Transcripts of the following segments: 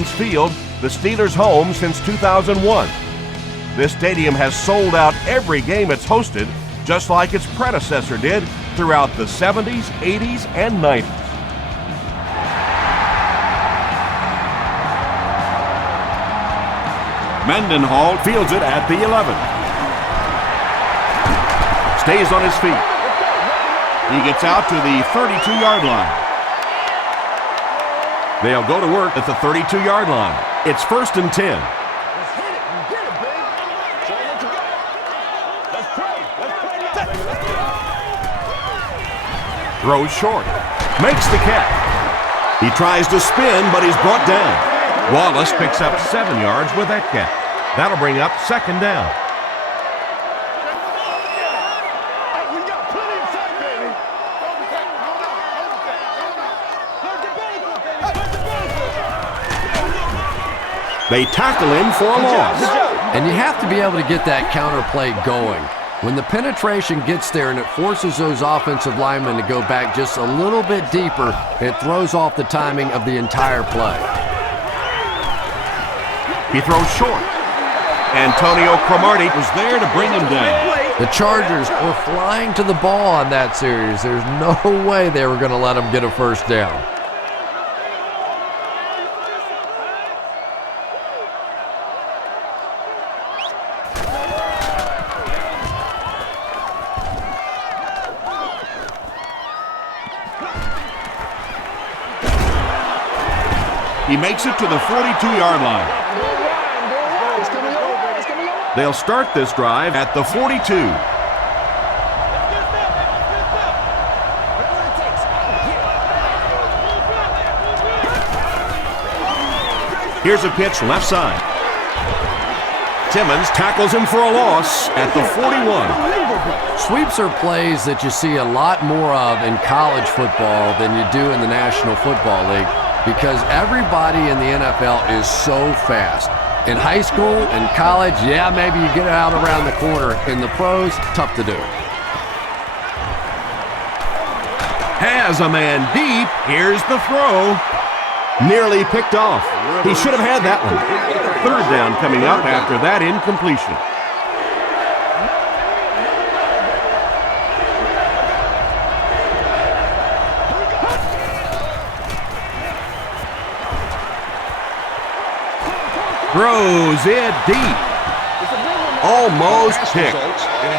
Heinz Field, the Steelers' home since 2001. This stadium has sold out every game it's hosted, just like its predecessor did throughout the 70s, 80s, and 90s. Mendenhall fields it at the 11. Stays on his feet. He gets out to the 32-yard line. They'll go to work at the 32-yard line. It's 1st and 10. Let's hit it and get it, baby. So let's go. Let's pray. Let's pray now, baby. Let's get it. Throws short. Makes the catch. He tries to spin, but he's brought down. Wallace picks up 7 yards with that catch. That'll bring up 2nd down. We got plenty of time, baby. They tackle him for a loss. And you have to be able to get that counter play going. When the penetration gets there and it forces those offensive linemen to go back just a little bit deeper, it throws off the timing of the entire play. He throws short. Antonio Cromartie was there to bring him down. The Chargers were flying to the ball on that series. There's no way they were going to let them get a 1st down. He makes it to the 42-yard line. They'll start this drive at the 42. Here's a pitch left side. Timmons tackles him for a loss at the 41. Sweeps are plays that you see a lot more of in college football than you do in the National Football League because everybody in the NFL is so fast. In high school and college, yeah, maybe you get it out around the corner. In the pros, tough to do. Has a man deep. Here's the throw. Nearly picked off. He should have had that one. 3rd down coming up after that incompletion. Throws it deep. Almost picked.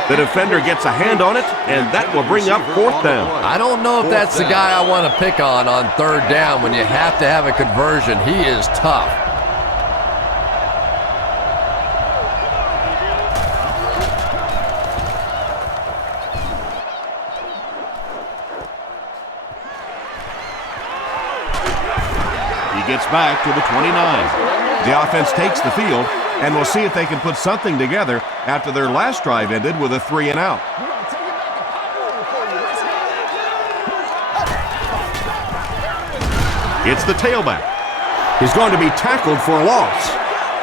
The defender gets a hand on it, and that will bring up 4th down. I don't know if that's the guy I want to pick on 3rd down when you have to have a conversion. He is tough. He gets back to the 29. The offense takes the field, and we'll see if they can put something together after their last drive ended with a 3-and-out. It's the tailback. He's going to be tackled for a loss.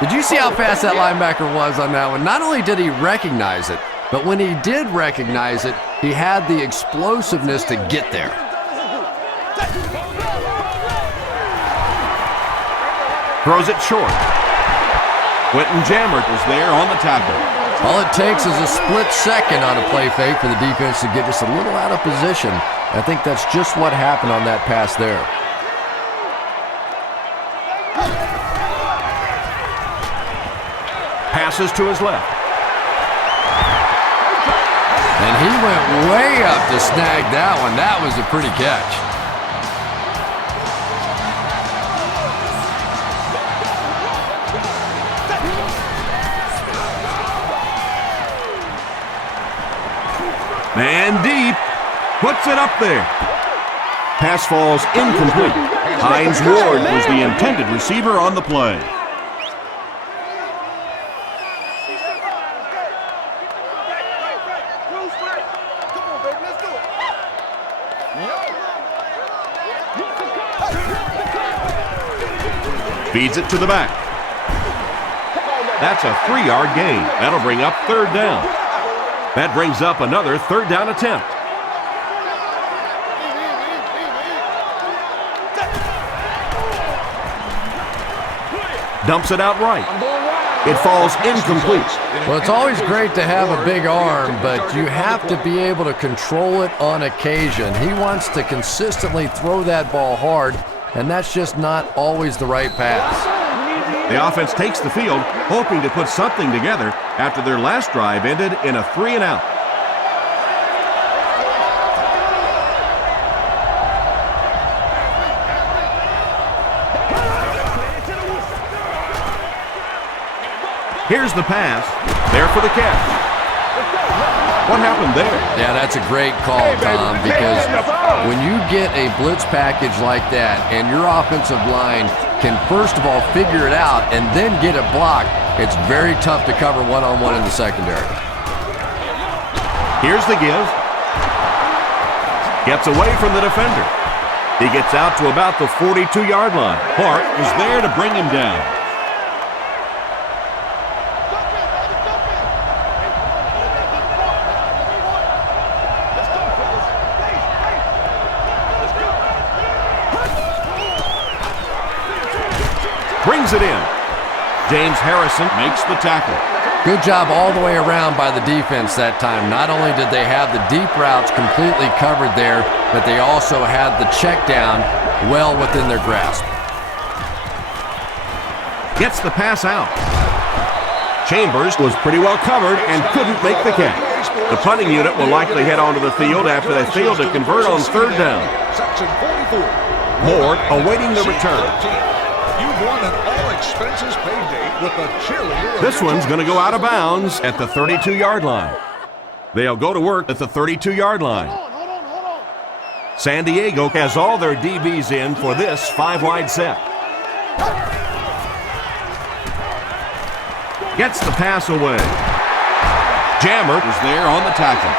Did you see how fast that linebacker was on that one? Not only did he recognize it, but when he did recognize it, he had the explosiveness to get there. Throws it short. Quentin Jammert was there on the tackle. All it takes is a split second on a play fake for the defense to get just a little out of position. I think that's just what happened on that pass there. Passes to his left. And he went way up to snag that one. That was a pretty catch. Man deep, puts it up there. Pass falls incomplete. Heinz Ward was the intended receiver on the play. Feeds it to the back. That's a 3-yard gain. That'll bring up 3rd down. That brings up another 3rd down attempt. Dumps it out right. It falls incomplete. Well, it's always great to have a big arm, but you have to be able to control it on occasion. He wants to consistently throw that ball hard, and that's just not always the right pass. The offense takes the field, hoping to put something together after their last drive ended in a 3-and-out. Here's the pass. There for the catch. What happened there? Yeah, that's a great call, Tom, because when you get a blitz package like that and your offensive line can first of all figure it out and then get it blocked, it's very tough to cover one-on-one in the secondary. Here's the give. Gets away from the defender. He gets out to about the 42-yard line. Hart was there to bring him down. Brings it in. James Harrison makes the tackle. Good job all the way around by the defense that time. Not only did they have the deep routes completely covered there, but they also had the check down well within their grasp. Gets the pass out. Chambers was pretty well covered and couldn't make the catch. The punting unit will likely head onto the field after they fail to convert on third down. Moore awaiting the return. You've won an all-expenses paid date with a cheerleader. This one's going to go out of bounds at the 32-yard line. They'll go to work at the 32-yard line. San Diego has all their DBs in for this 5-wide set. Gets the pass away. Jammer is there on the tackle.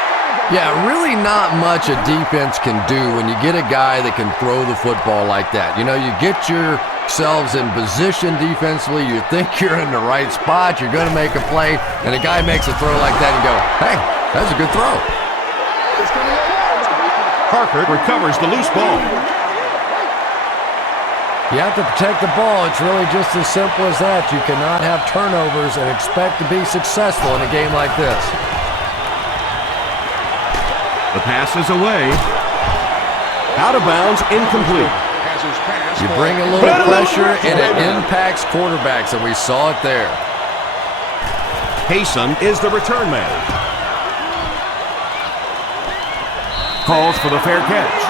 Yeah, really not much a defense can do when you get a guy that can throw the football like that. You know, you get yourselves in position defensively, you think you're in the right spot, you're going to make a play, and a guy makes a throw like that and you go, hey, that's a good throw. Parker recovers the loose ball. You have to protect the ball. It's really just as simple as that. You cannot have turnovers and expect to be successful in a game like this. The pass is away. Out of bounds, incomplete. You bring a little pressure and it impacts quarterbacks, and we saw it there. Payson is the return man. Calls for the fair catch.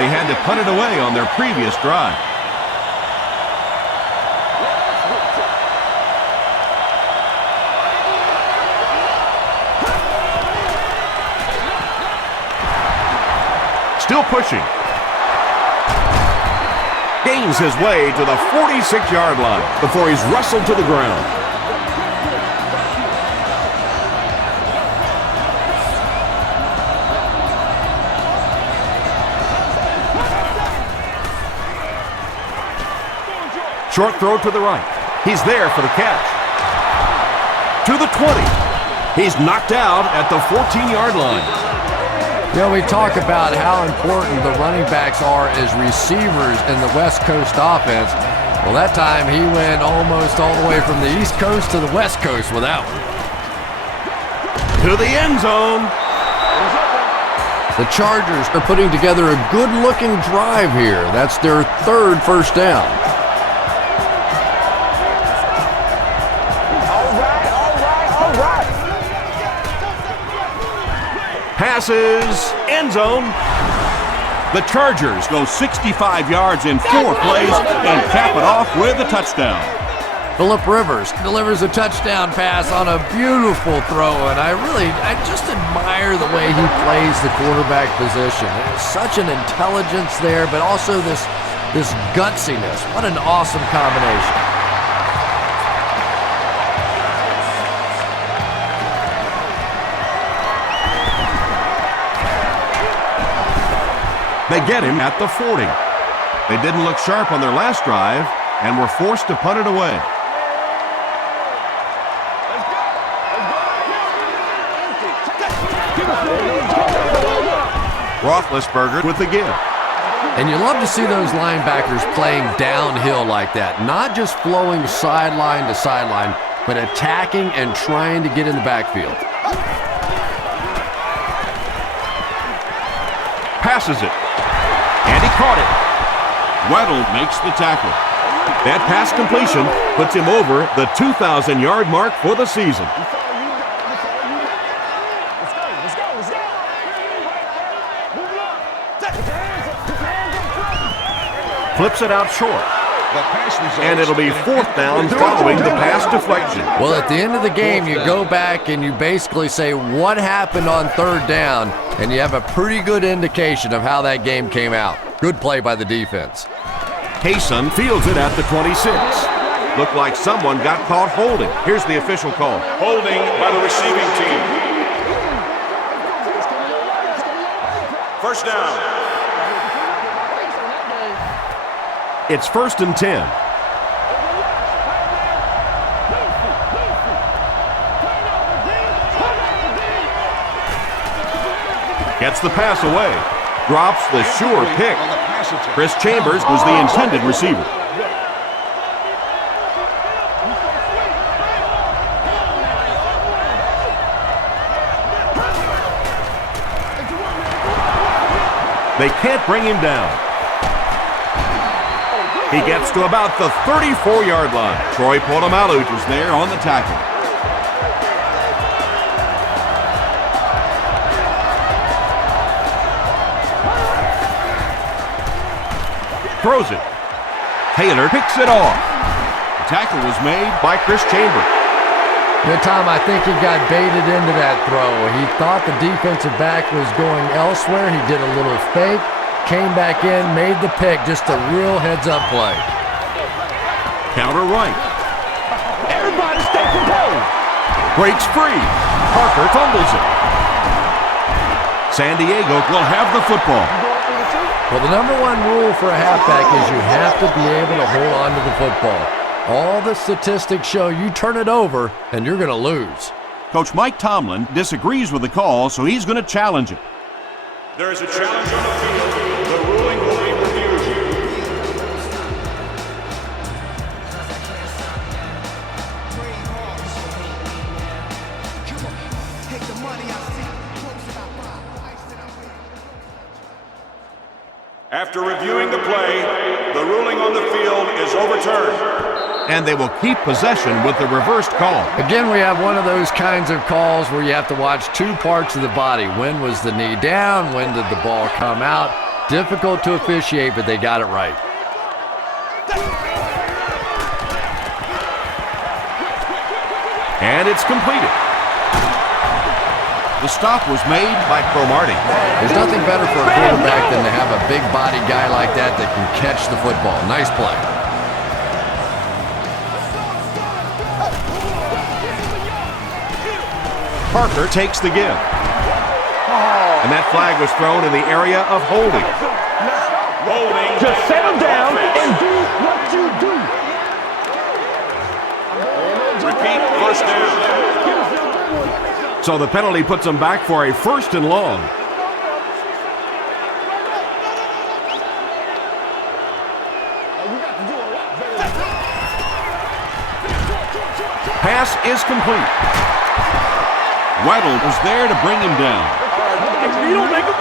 They had to punt it away on their previous drive. Still pushing. Gains his way to the 46-yard line before he's wrestled to the ground. Short throw to the right. He's there for the catch. To the 20. He's knocked out at the 14-yard line. You know, we talk about how important the running backs are as receivers in the West Coast offense. Well, that time he went almost all the way from the East Coast to the West Coast with that one. To the end zone. The Chargers are putting together a good-looking drive here. That's their third first down. Passes, end zone. The Chargers go 65 yards in 4 plays and cap it off with a touchdown. Phillip Rivers delivers a touchdown pass on a beautiful throw, and I just admire the way he plays the quarterback position. There's such an intelligence there, but also this gutsiness. What an awesome combination. They get him at the 40. They didn't look sharp on their last drive and were forced to punt it away. Roethlisberger with the give. And you love to see those linebackers playing downhill like that, not just flowing sideline to sideline, but attacking and trying to get in the backfield. Passes it. And he caught it. Weddle makes the tackle. That pass completion puts him over the 2,000-yard mark for the season. Flips it out short. And it'll be 4th down following the pass deflection. Well, at the end of the game, you go back and you basically say what happened on 3rd down, and you have a pretty good indication of how that game came out. Good play by the defense. Kaysen fields it at the 26. Looked like someone got caught holding. Here's the official call. Holding by the receiving team. 1st down. It's 1st and 10. Gets the pass away. Drops the sure pick. Chris Chambers was the intended receiver. They can't bring him down. He gets to about the 34-yard line. Troy Polamalu is there on the tackle. Throws it. Taylor picks it off. The tackle was made by Chris Chambers. Good time, I think he got baited into that throw. He thought the defensive back was going elsewhere. He did a little fake. Came back in, made the pick, just a real heads-up play. Counter right. Everybody stay composed. Breaks free. Parker fumbles it. San Diego will have the football. Well, the number one rule for a halfback is you have to be able to hold on to the football. All the statistics show you turn it over, and you're going to lose. Coach Mike Tomlin disagrees with the call, so he's going to challenge it. There is a challenge on the field. The ruling will be reviewed. After reviewing the play, the ruling on the field is overturned. And they will keep possession with the reversed call. Again, we have one of those kinds of calls where you have to watch 2 parts of the body. When was the knee down? When did the ball come out? Difficult to officiate, but they got it right. And it's completed. The stop was made by Cromartie. There's nothing better for a quarterback than to have a big body guy like that can catch the football. Nice play. Parker takes the give. And that flag was thrown in the area of holding. Holding. Just settle down and do what you do. Repeat 1st down. So the penalty puts them back for a 1st and long. Pass is complete. Weddle was there to bring him down.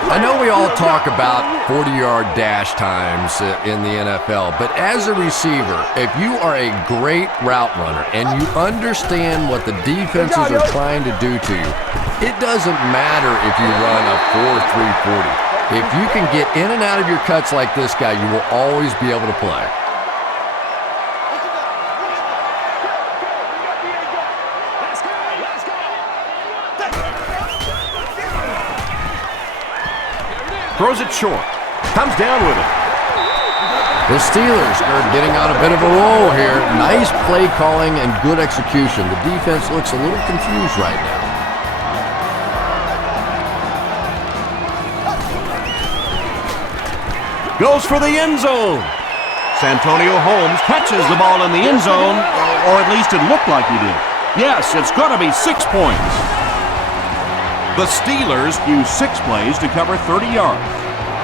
I know we all talk about 40-yard dash times in the NFL, but as a receiver, if you are a great route runner and you understand what the defenses are trying to do to you, it doesn't matter if you run a 4.340. If you can get in and out of your cuts like this guy, you will always be able to play. Throws it short. Comes down with it. The Steelers are getting on a bit of a roll here. Nice play calling and good execution. The defense looks a little confused right now. Goes for the end zone. Santonio Holmes catches the ball in the end zone, or at least it looked like he did. Yes, it's going to be 6 points. The Steelers use 6 plays to cover 30 yards.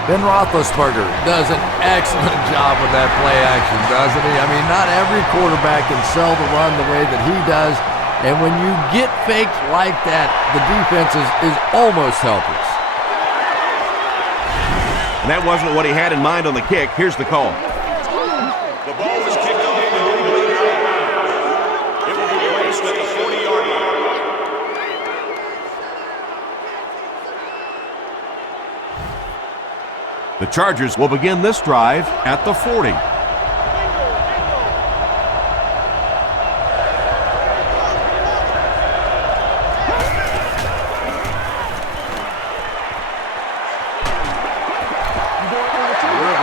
Ben Roethlisberger does an excellent job with that play action, doesn't he? I mean, not every quarterback can sell the run the way that he does. And when you get faked like that, the defense is almost helpless. And that wasn't what he had in mind on the kick. Here's the call. The ball is kicked off the opening drive. It will be placed at the 40-yard line. The Chargers will begin this drive at the 40.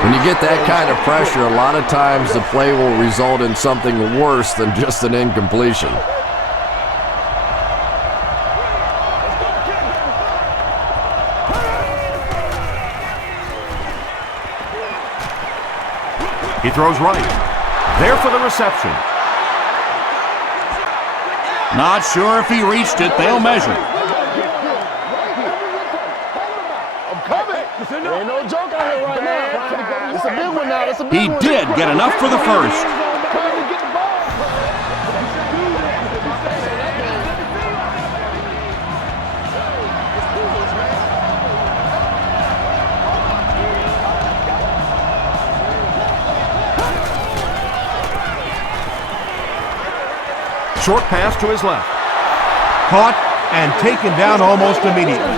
When you get that kind of pressure, a lot of times the play will result in something worse than just an incompletion. He throws right. There for the reception. Not sure if he reached it. They'll measure. I'm coming. There ain't no joke out here right now. It's a big one now. It's a big He one. did get enough for the first. Short pass to his left. Caught and taken down almost immediately.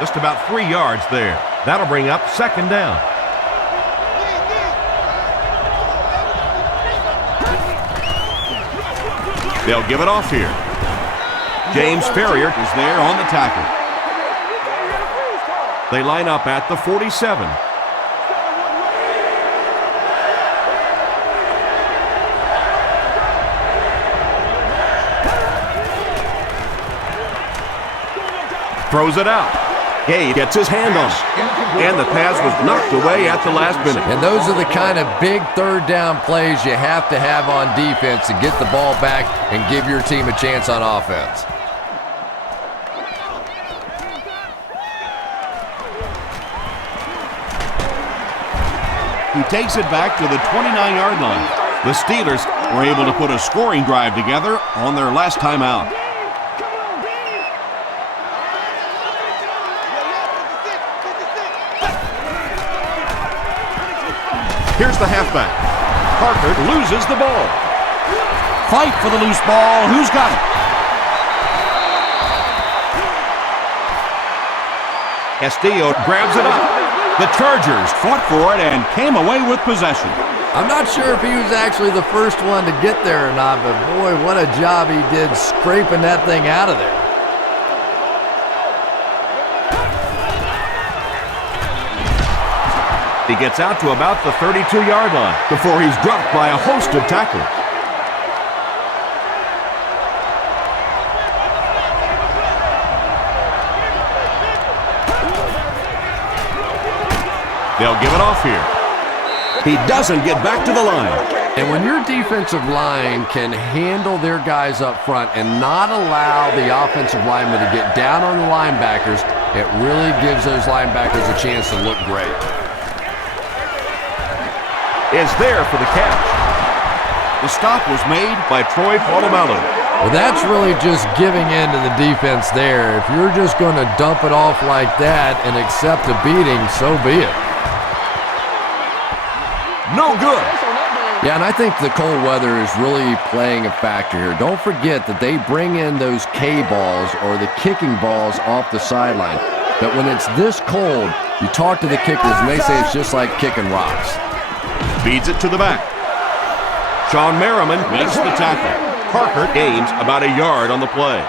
Just about 3 yards there. That'll bring up second down. They'll give it off here. James Ferrier is there on the tackle. They line up at the 47. Throws it out. Gay gets his hand on it. And the pass was knocked away at the last minute. And those are the kind of big third down plays you have to have on defense to get the ball back and give your team a chance on offense. He takes it back to the 29-yard line. The Steelers were able to put a scoring drive together on their last time out. Here's the halfback. Parker loses the ball. Fight for the loose ball. Who's got it? Castillo grabs it up. The Chargers fought for it and came away with possession. I'm not sure if he was actually the first one to get there or not, but boy, what a job he did scraping that thing out of there. He gets out to about the 32-yard line before he's dropped by a host of tacklers. They'll give it off here. He doesn't get back to the line. And when your defensive line can handle their guys up front and not allow the offensive linemen to get down on the linebackers, it really gives those linebackers a chance to look great. Is there for the catch. The stop was made By Troy Polamalu. Well, that's really just giving in to the defense there. If you're just going to dump it off like that and accept a beating, so be it. No good. Yeah, and I think the cold weather is really playing a factor here. Don't forget that they bring in those K-balls or the kicking balls off the sideline. But when it's this cold, you talk to the kickers and they say it's just like kicking rocks. Feeds it to the back. Sean Merriman makes the tackle. Parker gains about a yard on the play.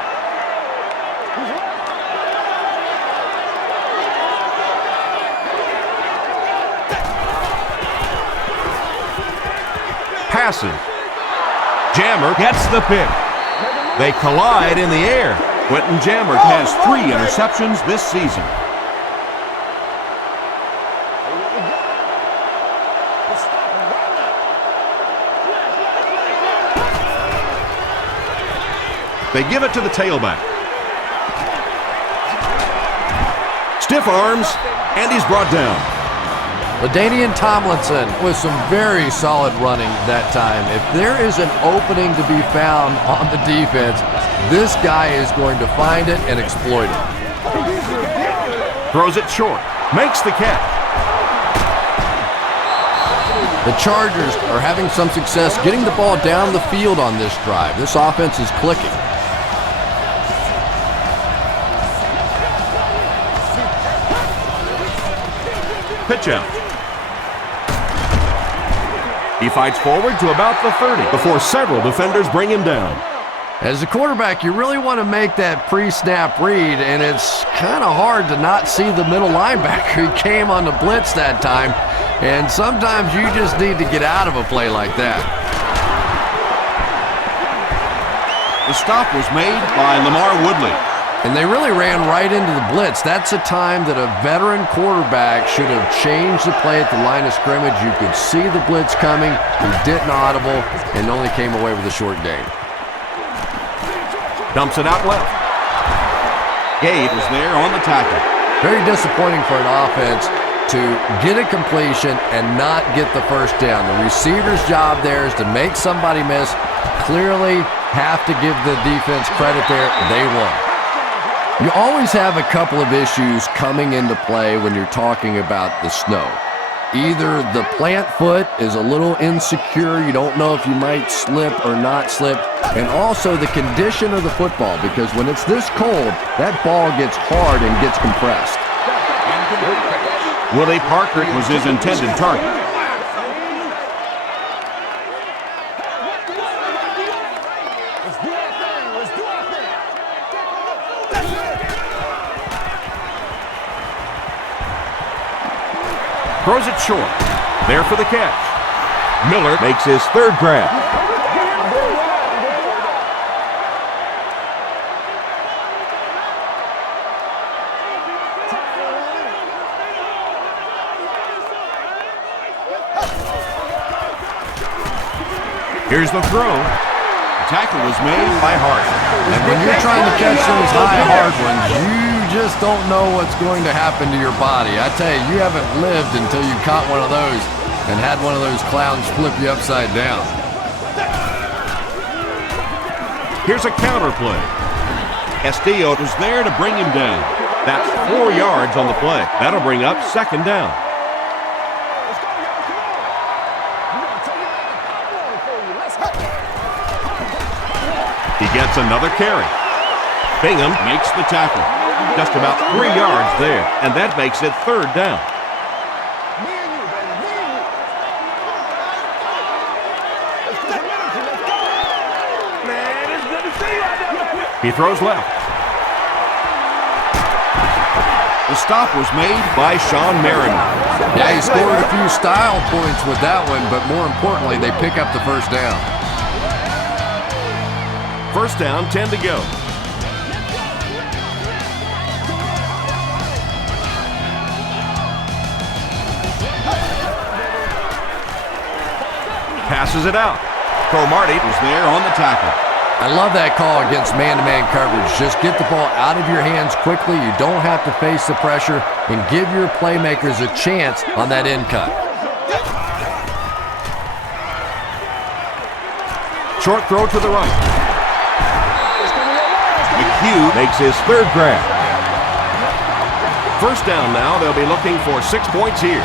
Passes. Jammer gets the pick. They collide in the air. Quentin Jammer has 3 interceptions this season. They give it to the tailback. Stiff arms, and he's brought down. LaDainian Tomlinson with some very solid running that time. If there is an opening to be found on the defense, this guy is going to find it and exploit it. Throws it short. Makes the catch. The Chargers are having some success getting the ball down the field on this drive. This offense is clicking. Pitch out. He fights forward to about the 30 before several defenders bring him down. As a quarterback, you really want to make that pre-snap read, and it's kind of hard to not see the middle linebacker. He came on the blitz that time, and sometimes you just need to get out of a play like that. The stop was made by Lamar Woodley. And they really ran right into the blitz. That's a time that a veteran quarterback should have changed the play at the line of scrimmage. You could see the blitz coming. He didn't audible and only came away with a short gain. Dumps it out left. Gade was there on the tackle. Very disappointing for an offense to get a completion and not get the first down. The receiver's job there is to make somebody miss. Clearly have to give the defense credit there. They won. You always have a couple of issues coming into play when you're talking about the snow. Either the plant foot is a little insecure, you don't know if you might slip or not slip, and also the condition of the football, because when it's this cold, that ball gets hard and gets compressed. Willie Parker was his intended target. Throws it short. There for the catch. Miller makes his third grab. Here's the throw. The tackle was made by Hart. And when you're trying to catch those high, hard ones, you just don't know what's going to happen to your body. I tell you, you haven't lived until you caught one of those and had one of those clowns flip you upside down. Here's a counter play. Castillo was there to bring him down. That's 4 yards on the play. That'll bring up second down. He gets another carry. Bingham Makes the tackle. just about 3 yards there, and that makes it third down. He throws left. The stop was made by Sean Merriman. Yeah, he scored a few style points with that one, but more importantly, they pick up the first down. First down, 10 to go. Passes it out. Cromartie Was there on the tackle. I love that call against man-to-man coverage. Just get the ball out of your hands quickly. You don't have to face the pressure, and give your playmakers a chance on that end cut. Short throw to the right. McHugh Makes his third grab. First down now. They'll be looking for 6 points here.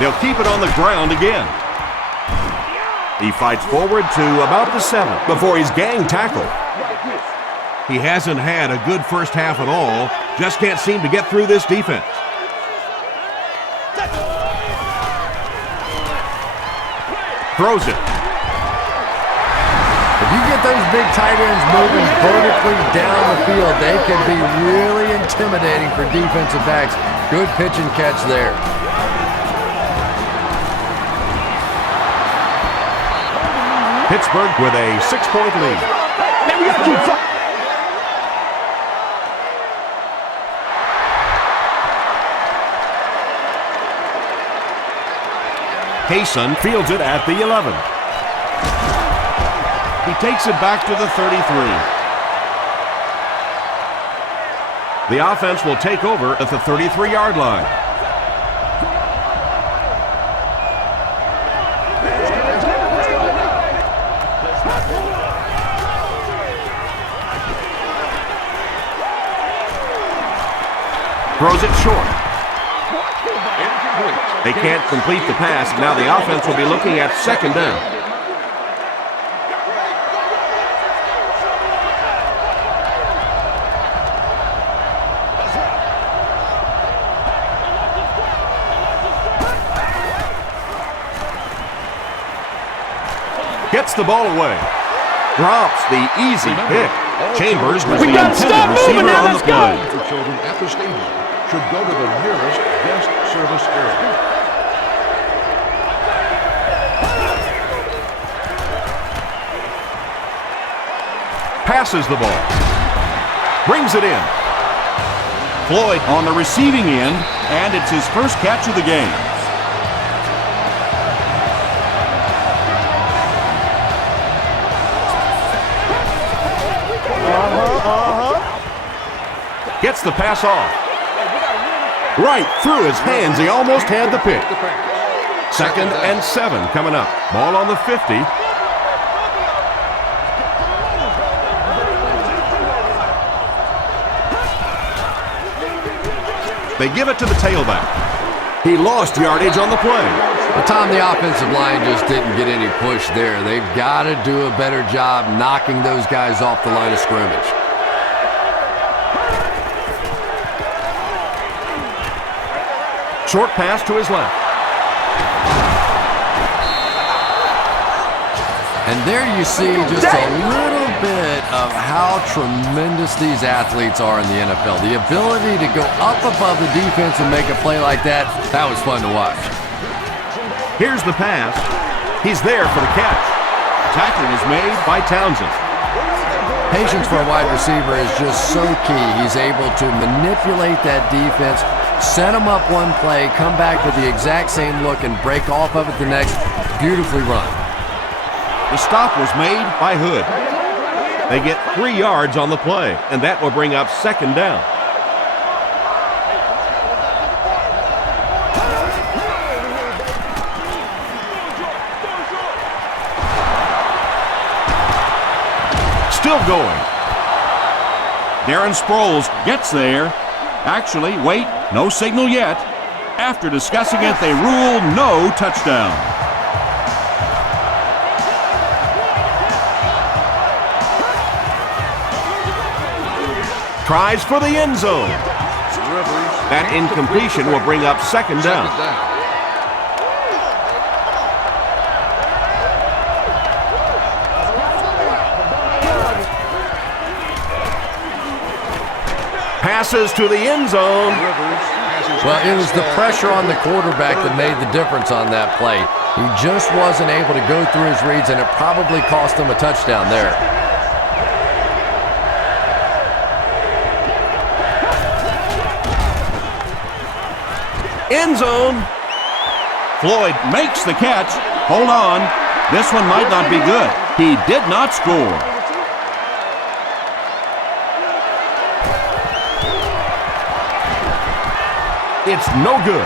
They'll keep it on the ground again. He fights forward to about the 7 before he's gang tackled. He hasn't had a good first half at all. Just can't seem to get through this defense. Throws it. If you get those big tight ends moving vertically down the field, they can be really intimidating for defensive backs. Good pitch and catch there. Pittsburgh with a 6-point lead. Man, we gotta keep fighting. Kaysen fields it at the 11. He takes it back to the 33. The offense will take over at the 33-yard line. Throws it short. They can't complete the pass. Now the offense will be looking at second down. Gets the ball away. Drops the easy pick. Chambers was the intended receiver on the play. For children at the stadium should go to the nearest guest service area. Passes the ball. Brings it in. Floyd on the receiving end, and it's his first catch of the game. Gets the pass off. Right through his hands. He almost had the pick. 2nd and 7 coming up. Ball on the 50. They give it to the tailback. He lost yardage on the play. Well, Tom, the offensive line just didn't get any push there. They've got to do a better job knocking those guys off the line of scrimmage. Short pass to his left. And there you see just a little bit of how tremendous these athletes are in the NFL. The ability to go up above the defense and make a play like that, that was fun to watch. Here's the pass. He's there for the catch. Tackle is made by Townsend. Patience for a wide receiver is just so key. He's able to manipulate that defense, set them up one play, come back with the exact same look, and break off of it the next. Beautifully run. The stop was made by Hood. They get 3 yards on the play, and that will bring up second down. Still going. Darren Sproles gets there. Actually, wait, no signal yet. After discussing it, they rule no touchdown. Tries for the end zone. That incompletion will bring up second down. Passes to the end zone. Well, it was the pressure on the quarterback that made the difference on that play. He just wasn't able to go through his reads, and it probably cost him a touchdown there. End zone. Floyd makes the catch. Hold on. This one might not be good. He did not score. It's no good.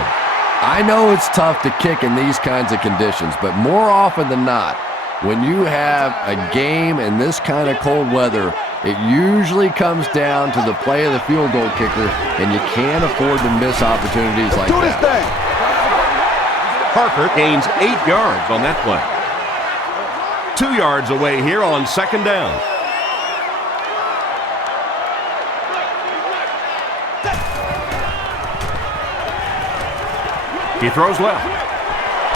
I know it's tough to kick in these kinds of conditions, but more often than not, when you have a game in this kind of cold weather, it usually comes down to the play of the field goal kicker, and you can't afford to miss opportunities like that. Parker gains 8 yards on that play. 2 yards away here on second down. He throws left,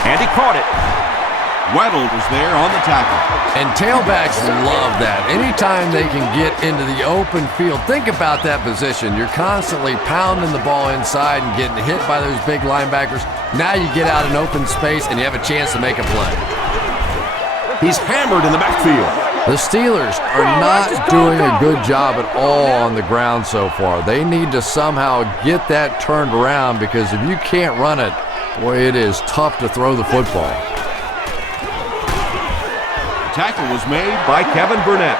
and he caught it. Weddle was there on the tackle. And tailbacks love that. Anytime they can get into the open field, think about that position. You're constantly pounding the ball inside and getting hit by those big linebackers. Now you get out in open space and you have a chance to make a play. He's hammered in the backfield. The Steelers are not doing a good job at all on the ground so far. They need to somehow get that turned around, because if you can't run it, boy, it is tough to throw the football. Tackle was made by Kevin Burnett.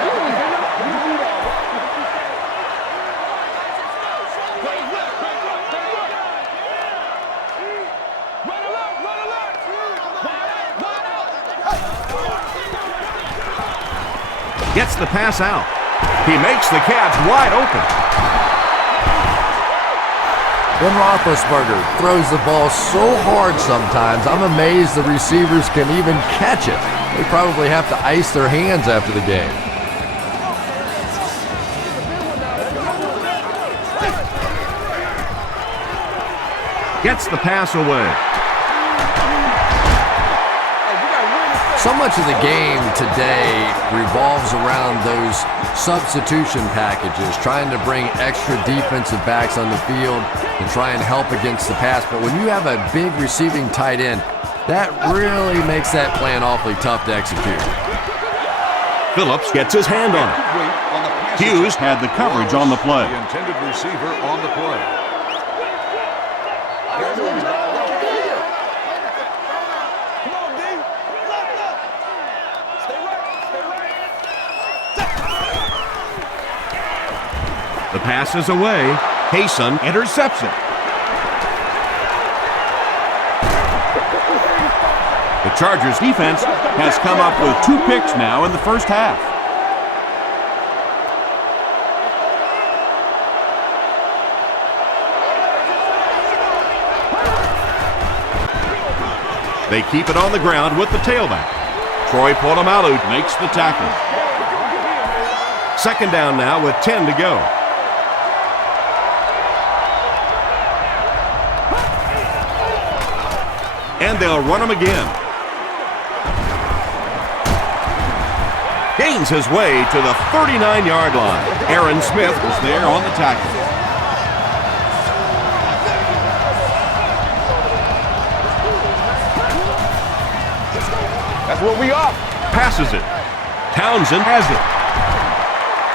Gets the pass out. He makes the catch wide open. Ben Roethlisberger throws the ball so hard sometimes, I'm amazed the receivers can even catch it. They probably have to ice their hands after the game. Gets the pass away. So much of the game today revolves around those substitution packages, trying to bring extra defensive backs on the field and try and help against the pass. But when you have a big receiving tight end, that really makes that plan awfully tough to execute. Phillips gets his hand on it. Hughes had the coverage on the play. The intended receiver on the play. The pass is away. Hayson intercepts it. The Chargers defense has come up with 2 picks now in the first half. They keep it on the ground with the tailback. Troy Polamalu Makes the tackle. second down now with 10 to go. And they'll run him again. Gains his way to the 39-yard line. Aaron Smith was there on the tackle. That's what we are. Passes it. Townsend has it.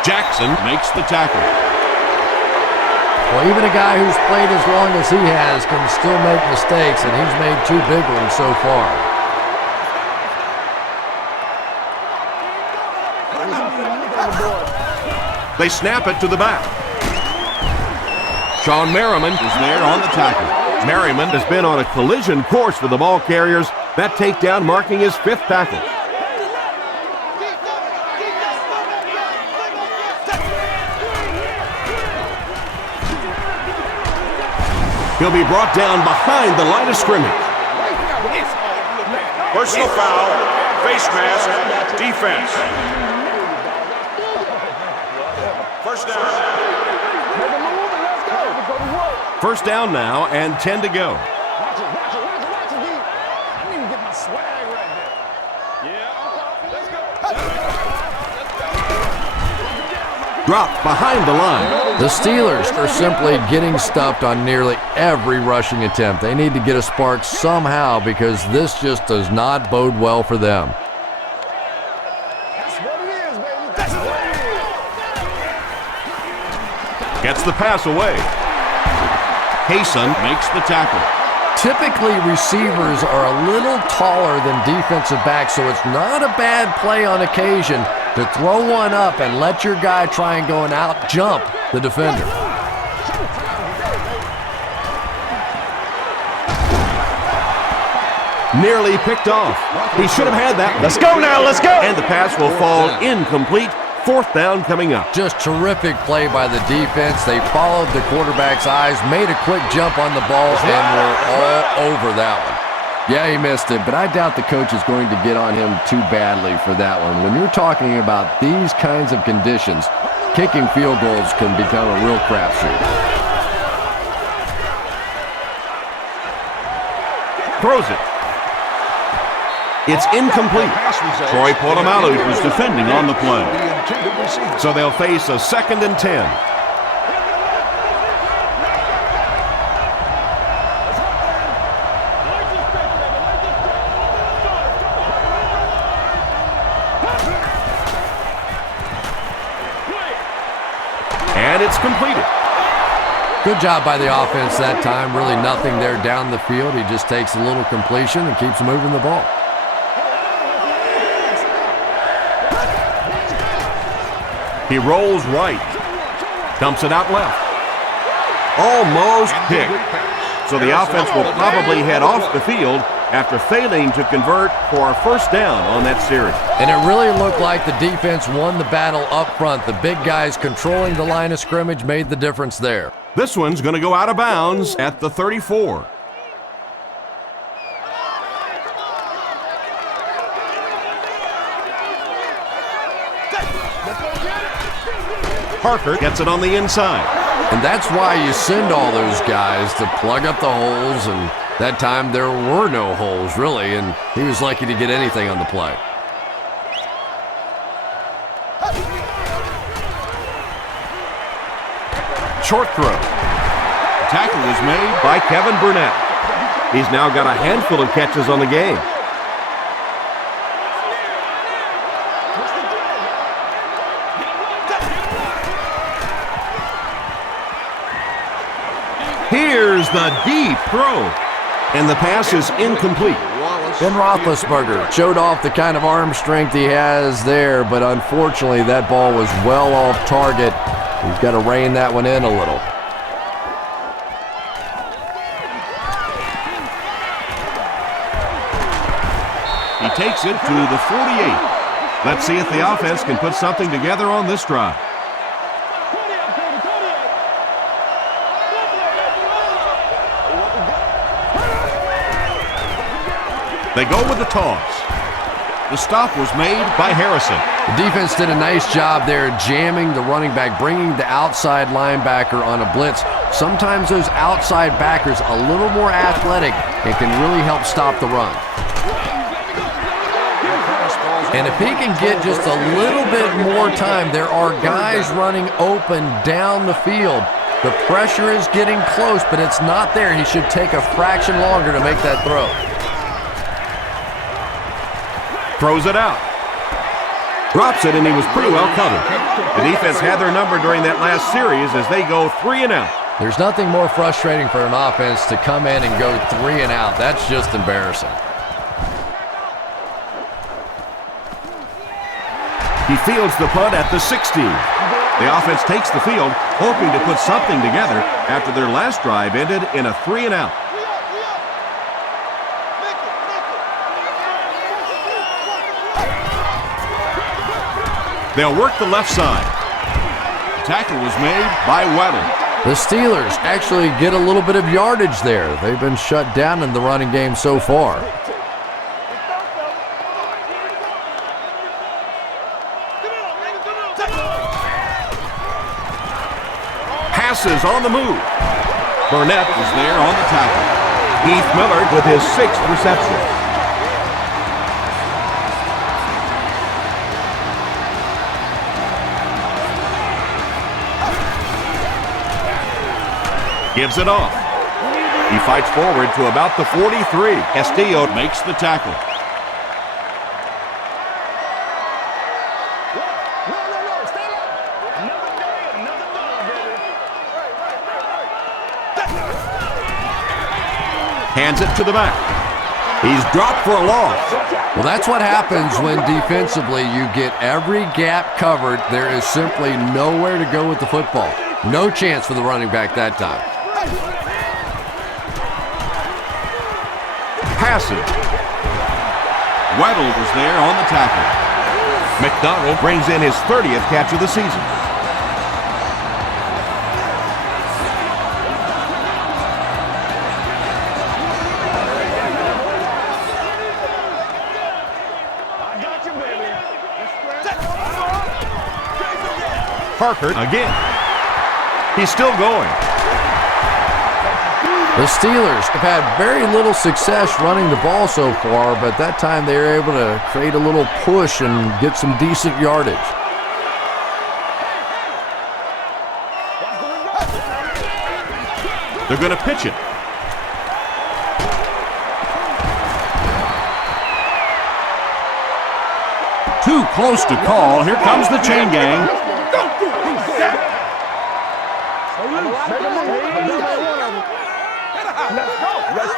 Jackson Makes the tackle. Well, even a guy who's played as long as he has can still make mistakes, and he's made 2 big ones so far. They snap it to the back. Sean Merriman Was there on the tackle. Merriman has been on a collision course for the ball carriers. That takedown marking his 5th tackle. He'll be brought down behind the line of scrimmage. Personal foul, face mask, defense. First down. First down now and 10 to go. Dropped behind the line. The Steelers are simply getting stuffed on nearly every rushing attempt. They need to get a spark somehow because this just does not bode well for them. Gets the pass away. Hayson Makes the tackle. Typically, receivers are a little taller than defensive backs, so it's not a bad play on occasion to throw one up and let your guy try and go and out-jump the defender. nearly picked off. He should have had that one. Let's go now, let's go! And the pass will fall incomplete. Fourth down coming up. Just terrific play by the defense. They followed the quarterback's eyes, made a quick jump on the ball, and were all over that one. Yeah, he missed it, but I doubt the coach is going to get on him too badly for that one. When you're talking about these kinds of conditions, kicking field goals can become a real crapshoot. Throws it. It's incomplete. Troy Polamalu was defending on the play. So they'll face a 2nd and 10. And it's completed. Good job by the offense that time. Really nothing there down the field. He just takes a little completion and keeps moving the ball. He rolls right. Dumps it out left. Almost hit. So the offense will probably head off the field after failing to convert for a first down on that series. And it really looked like the defense won the battle up front. The big guys controlling the line of scrimmage made the difference there. This one's going to go out of bounds at the 34. Parker gets it on the inside. And that's why you send all those guys to plug up the holes, and that time there were no holes, really, and he was lucky to get anything on the play. Short throw. Tackle is made by Kevin Burnett. He's now got a handful of catches on the game. Here's the deep throw, and the pass is incomplete. Ben Roethlisberger showed off the kind of arm strength he has there, but unfortunately that ball was well off target. He's got to rein that one in a little. He takes it to the 48. Let's see if the offense can put something together on this drive. They go with the toss. The stop was made by Harrison. The defense did a nice job there jamming the running back, bringing the outside linebacker on a blitz. Sometimes those outside backers a little more athletic and can really help stop the run. And if he can get just a little bit more time, there are guys running open down the field. The pressure is getting close, but it's not there. He should take a fraction longer to make that throw. Throws it out. Drops it, and he was pretty well covered. The defense had their number during that last series as they go 3 and out. There's nothing more frustrating for an offense to come in and go 3 and out. That's just embarrassing. He fields the punt at the 16. The offense takes the field, hoping to put something together after their last drive ended in a 3 and out. They'll work the left side. Tackle was made by Weddle. The Steelers actually get a little bit of yardage there. They've been shut down in the running game so far. Passes on the move. Burnett is there on the tackle. Heath Miller with his 6th reception. Gives it off. He fights forward to about the 43. Castillo makes the tackle. Hands it to the back. He's dropped for a loss. Well, that's what happens when defensively you get every gap covered. There is simply nowhere to go with the football. No chance for the running back that time. Passes. Weddle was there on the tackle. McDonald brings in his 30th catch of the season. Parker again. He's still going. The Steelers have had very little success running the ball so far, but that time they were able to create a little push and get some decent yardage. They're going to pitch it. Too close to call. Here comes the chain gang.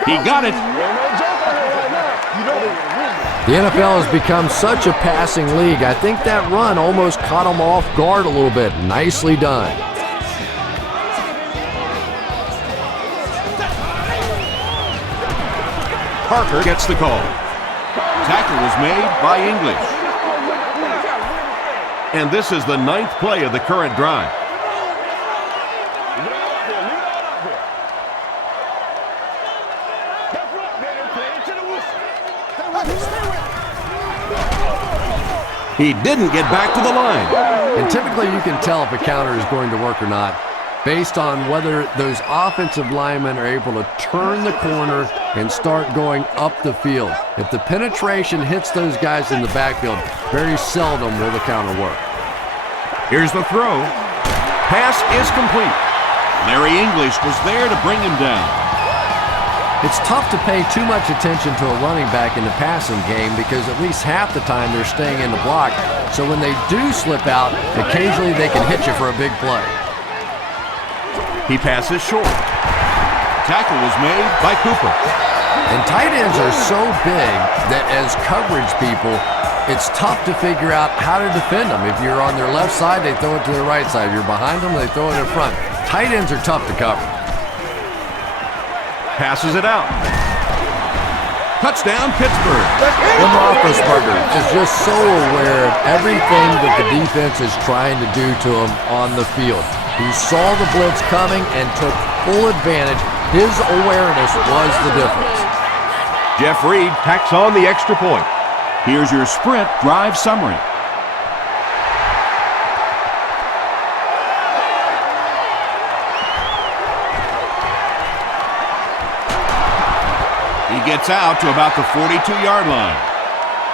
He got it. The NFL has become such a passing league. I think that run almost caught him off guard a little bit. Nicely done. Parker gets the call. Tackle was made by English. And this is the 9th play of the current drive. He didn't get back to the line. And typically you can tell if a counter is going to work or not based on whether those offensive linemen are able to turn the corner and start going up the field. If the penetration hits those guys in the backfield, very seldom will the counter work. Here's the throw. Pass is complete. Larry English was there to bring him down. It's tough to pay too much attention to a running back in the passing game because at least half the time they're staying in the block. So when they do slip out, occasionally they can hit you for a big play. He passes short. Tackle was made by Cooper. And tight ends are so big that as coverage people, it's tough to figure out how to defend them. If you're on their left side, they throw it to their right side. If you're behind them, they throw it in front. Tight ends are tough to cover. Passes it out. Touchdown, Pittsburgh. And Roethlisberger is just so aware of everything that the defense is trying to do to him on the field. He saw the blitz coming and took full advantage. His awareness was the difference. Jeff Reed tacks on the extra point. Here's your sprint drive summary. He gets out to about the 42-yard line.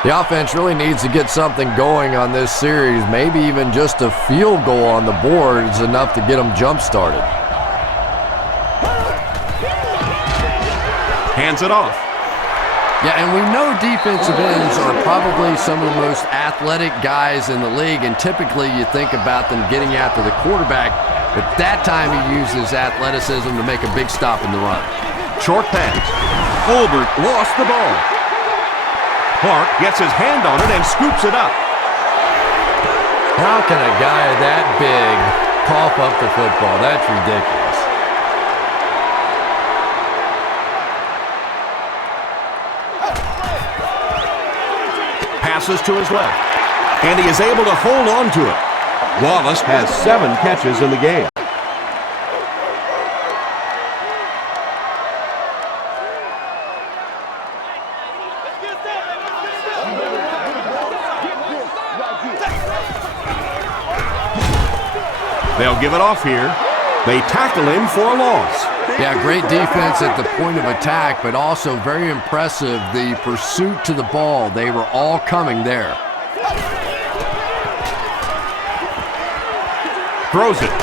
The offense really needs to get something going on this series. Maybe even just a field goal on the board is enough to get them jump-started. Hands it off. Yeah, and we know defensive ends are probably some of the most athletic guys in the league, and typically you think about them getting after the quarterback, but that time he uses athleticism to make a big stop in the run. Short pass. Olbert lost the ball. Clark gets his hand on it and scoops it up. How can a guy that big cough up the football? That's ridiculous. Passes to his left, and he is able to hold on to it. Wallace has 7 catches in the game. They'll give it off here. They tackle him for a loss. Yeah, great defense at the point of attack, but also very impressive the pursuit to the ball. They were all coming there. Throws it.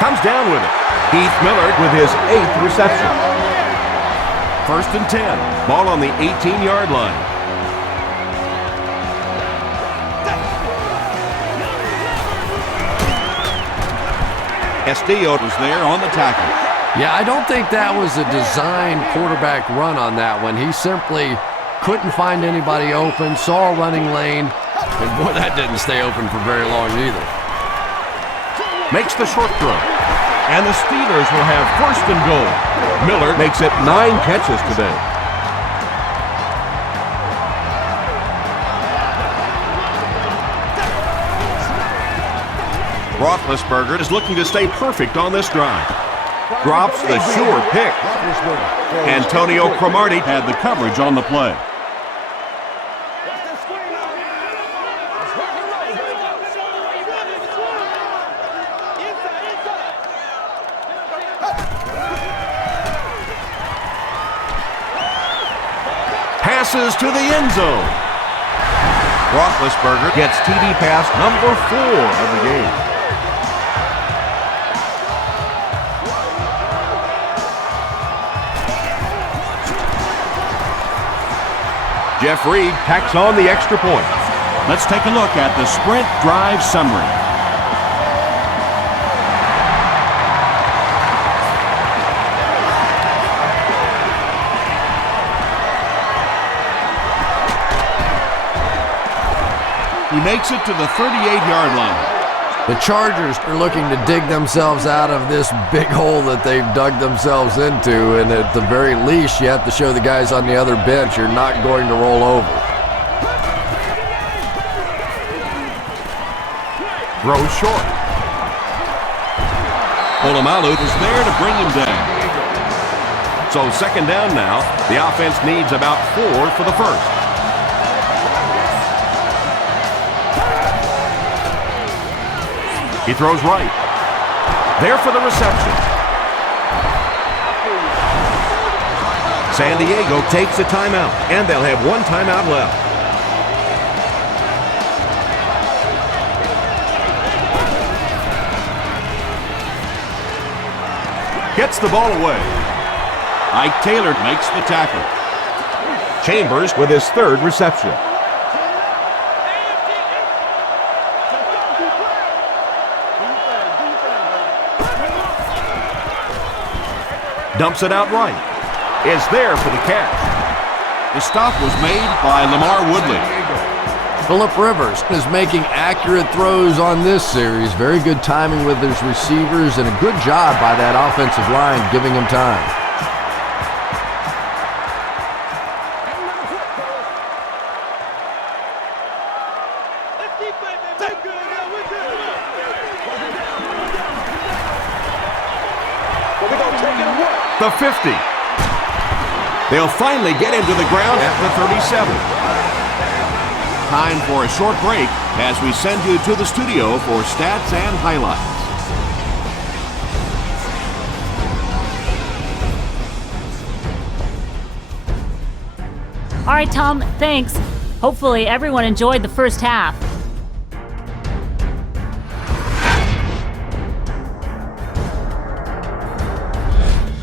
Comes down with it. Heath Miller with his 8th reception. 1st and 10. Ball on the 18-yard line. Castillo was there on the tackle. Yeah, I don't think that was a designed quarterback run on that one. He simply couldn't find anybody open, saw a running lane, and boy, that didn't stay open for very long either. Makes the short throw. And the Steelers will have 1st and goal. Miller makes it 9 catches today. Roethlisberger is looking to stay perfect on this drive. Drops the sure pick. Antonio Cromartie Had the coverage on the play. passes to the end zone. Roethlisberger gets TD pass number 4 of the game. Jeff Reed tacks on the extra point. Let's take a look at the sprint drive summary. He makes it to the 38-yard line. The Chargers are looking to dig themselves out of this big hole that they've dug themselves into, and at the very least, you have to show the guys on the other bench you're not going to roll over. Throws short. Polamalu is there to bring him down. So second down now. The offense needs about 4 for the first. He throws right. There for the reception. San Diego takes a timeout, and they'll have 1 timeout left. Gets the ball away. Ike Taylor makes the tackle. Chambers with his 3rd reception. Dumps it out right. Is there for the catch. The stop was made by Lamar Woodley. Phillip Rivers is making accurate throws on this series. Very good timing with his receivers and a good job by that offensive line giving him time. The 50. They'll finally get into the ground at the 37. Time for a short break as we send you to the studio for stats and highlights. All right, Tom, thanks. Hopefully everyone enjoyed the first half.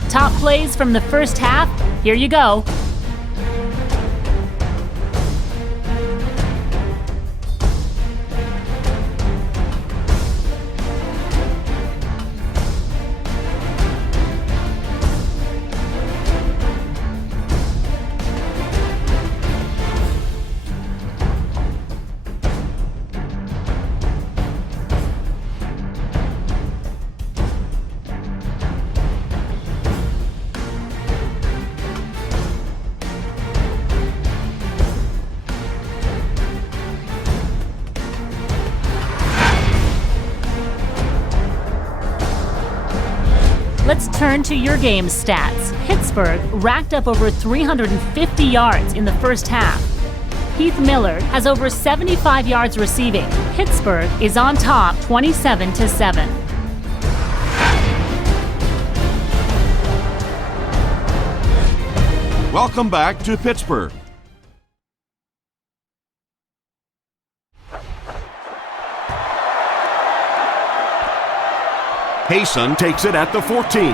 Top plays from the first half. Here you go. Let's turn to your game stats. Pittsburgh racked up over 350 yards in the first half. Heath Miller has over 75 yards receiving. Pittsburgh is on top 27-7. Welcome back to Pittsburgh. Payson takes it at the 14.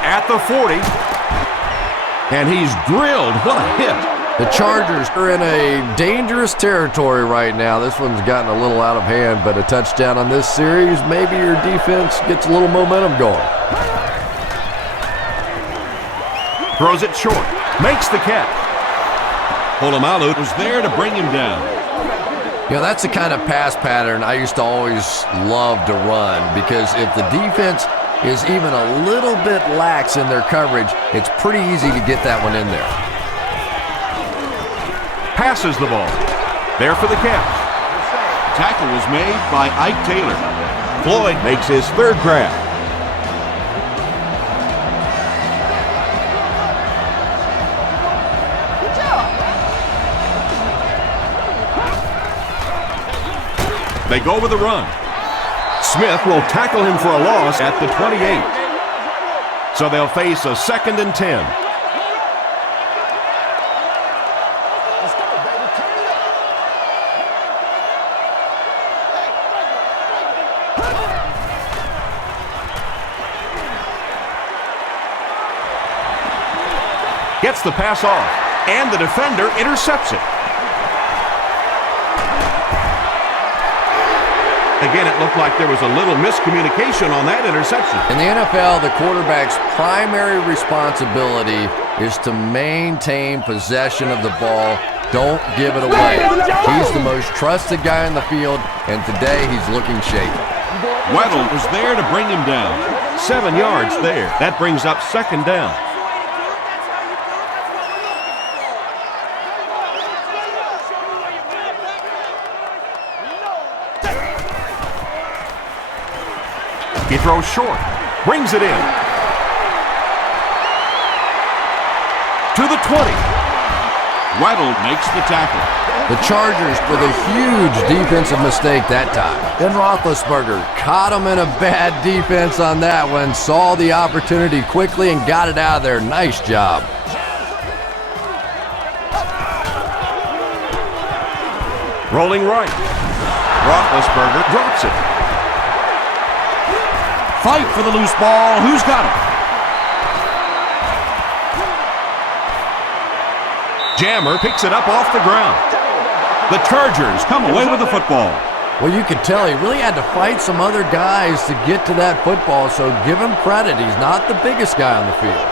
At the 40. And he's drilled. What a hit. The Chargers are in a dangerous territory right now. This one's gotten a little out of hand, but a touchdown on this series, maybe your defense gets a little momentum going. Throws it short. Makes the catch. Polamalu was there to bring him down. You know, that's the kind of pass pattern I used to always love to run, because if the defense is even a little bit lax in their coverage, it's pretty easy to get that one in there. Passes the ball. There for the catch. Tackle was made by Ike Taylor. Floyd makes his 3rd grab. They go with a run. Smith will tackle him for a loss at the 28. So they'll face a 2nd and 10. Gets the pass off, and the defender intercepts it. Again, it looked like there was a little miscommunication on that interception. In the NFL, the quarterback's primary responsibility is to maintain possession of the ball don't give it away. He's the most trusted guy in the field, and today he's looking shaky. Weddle was there to bring him down. 7 yards there. That brings up second down. He throws short, brings it in. To the 20. Weddle makes the tackle. The Chargers with a huge defensive mistake that time. Then Roethlisberger caught him in a bad defense on that one, saw the opportunity quickly and got it out of there. Nice job. Rolling right. Roethlisberger drops it. Fight for the loose ball. Who's got it? Jammer picks it up off the ground. The Chargers Come away with the football. Well, you could tell he really had to fight some other guys to get to that football, so give him credit. He's not the biggest guy on the field.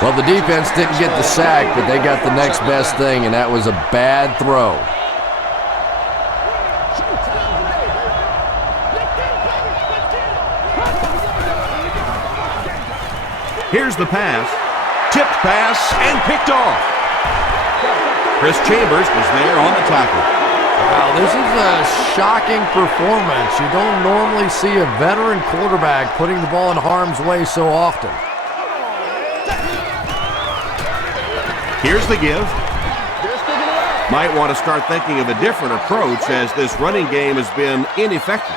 Well, the defense didn't get the sack, but they got the next best thing, and that was a bad throw. Here's the pass. Tipped pass and picked off. Chris Chambers was there on the tackle. Wow, this is a shocking performance. You don't normally see a veteran quarterback putting the ball in harm's way so often. Here's the give. Might want to start thinking of a different approach as this running game has been ineffective.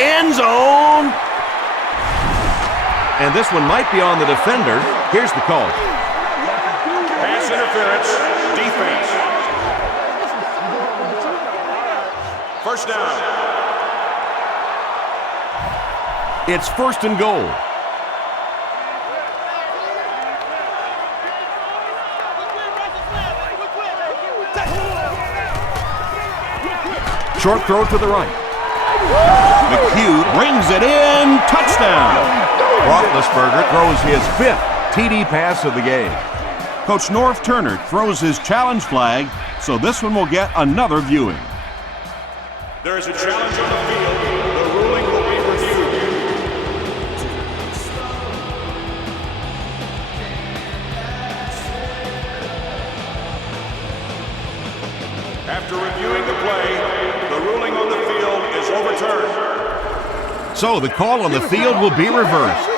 End zone. And this one might be on the defender. Here's the call. Pass interference, defense. First down. It's first and goal. Short throw to the right. McHugh brings it in. Touchdown. Roethlisberger throws his 5th TD pass of the game. Coach North Turner throws his challenge flag, so this one will get another viewing. There is a challenge on the field. The ruling will be reviewed. After reviewing the play, the ruling on the field is overturned. So the call on the field will be reversed.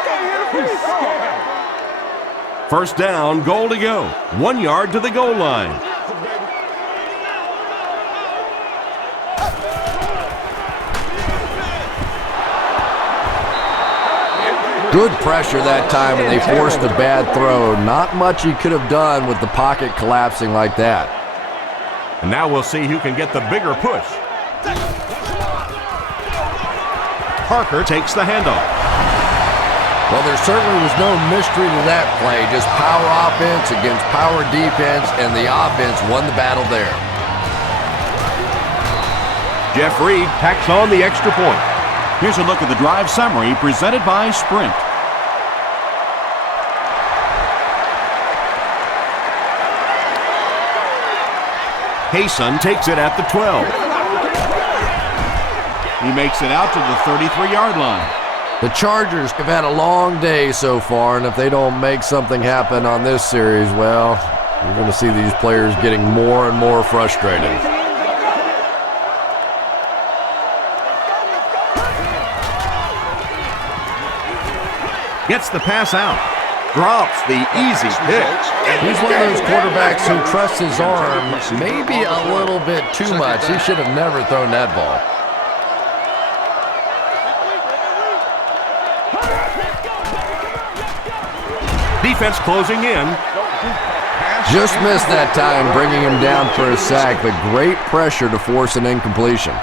First down, goal to go. 1 yard to the goal line. Good pressure that time, and they forced a bad throw. Not much he could have done with the pocket collapsing like that. And now we'll see who can get the bigger push. Parker takes the handoff. Well, there certainly was no mystery to that play. Just power offense against power defense, and the offense won the battle there. Jeff Reed tacks on the extra point. Here's a look at the drive summary presented by Sprint. Hayson takes it at the 12. He makes it out to the 33-yard line. The Chargers have had a long day so far, and if they don't make something happen on this series, well, you're going to see these players getting more and more frustrated. Gets the pass out. Drops the easy pick. He's one of those quarterbacks who trusts his arm maybe a little bit too much. He should have never thrown that ball. Defense closing in. Just missed that time, bringing him down for a sack, but great pressure to force an incompletion.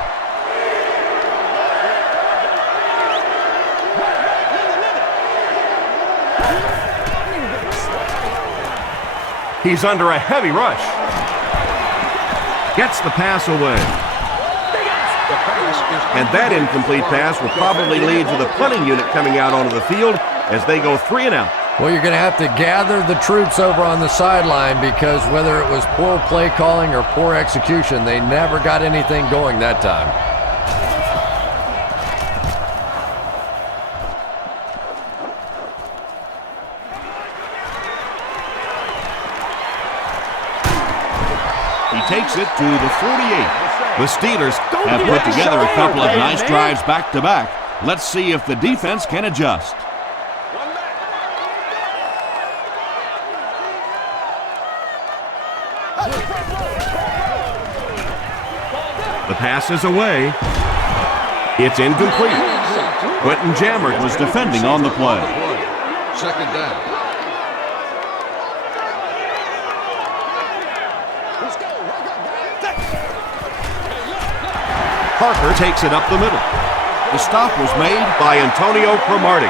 He's under a heavy rush. Gets the pass away. And that incomplete pass will probably lead to the punting unit coming out onto the field as they go 3 and out. Well, you're going to have to gather the troops over on the sideline because whether it was poor play calling or poor execution, they never got anything going that time. He takes it to the 48. The Steelers have put together a couple of nice drives back-to-back. Let's see if the defense can adjust. The pass is away. It's incomplete. Quentin Jammert Was defending on the play. Second down. Parker takes it up the middle. The stop was made by Antonio Cromartie.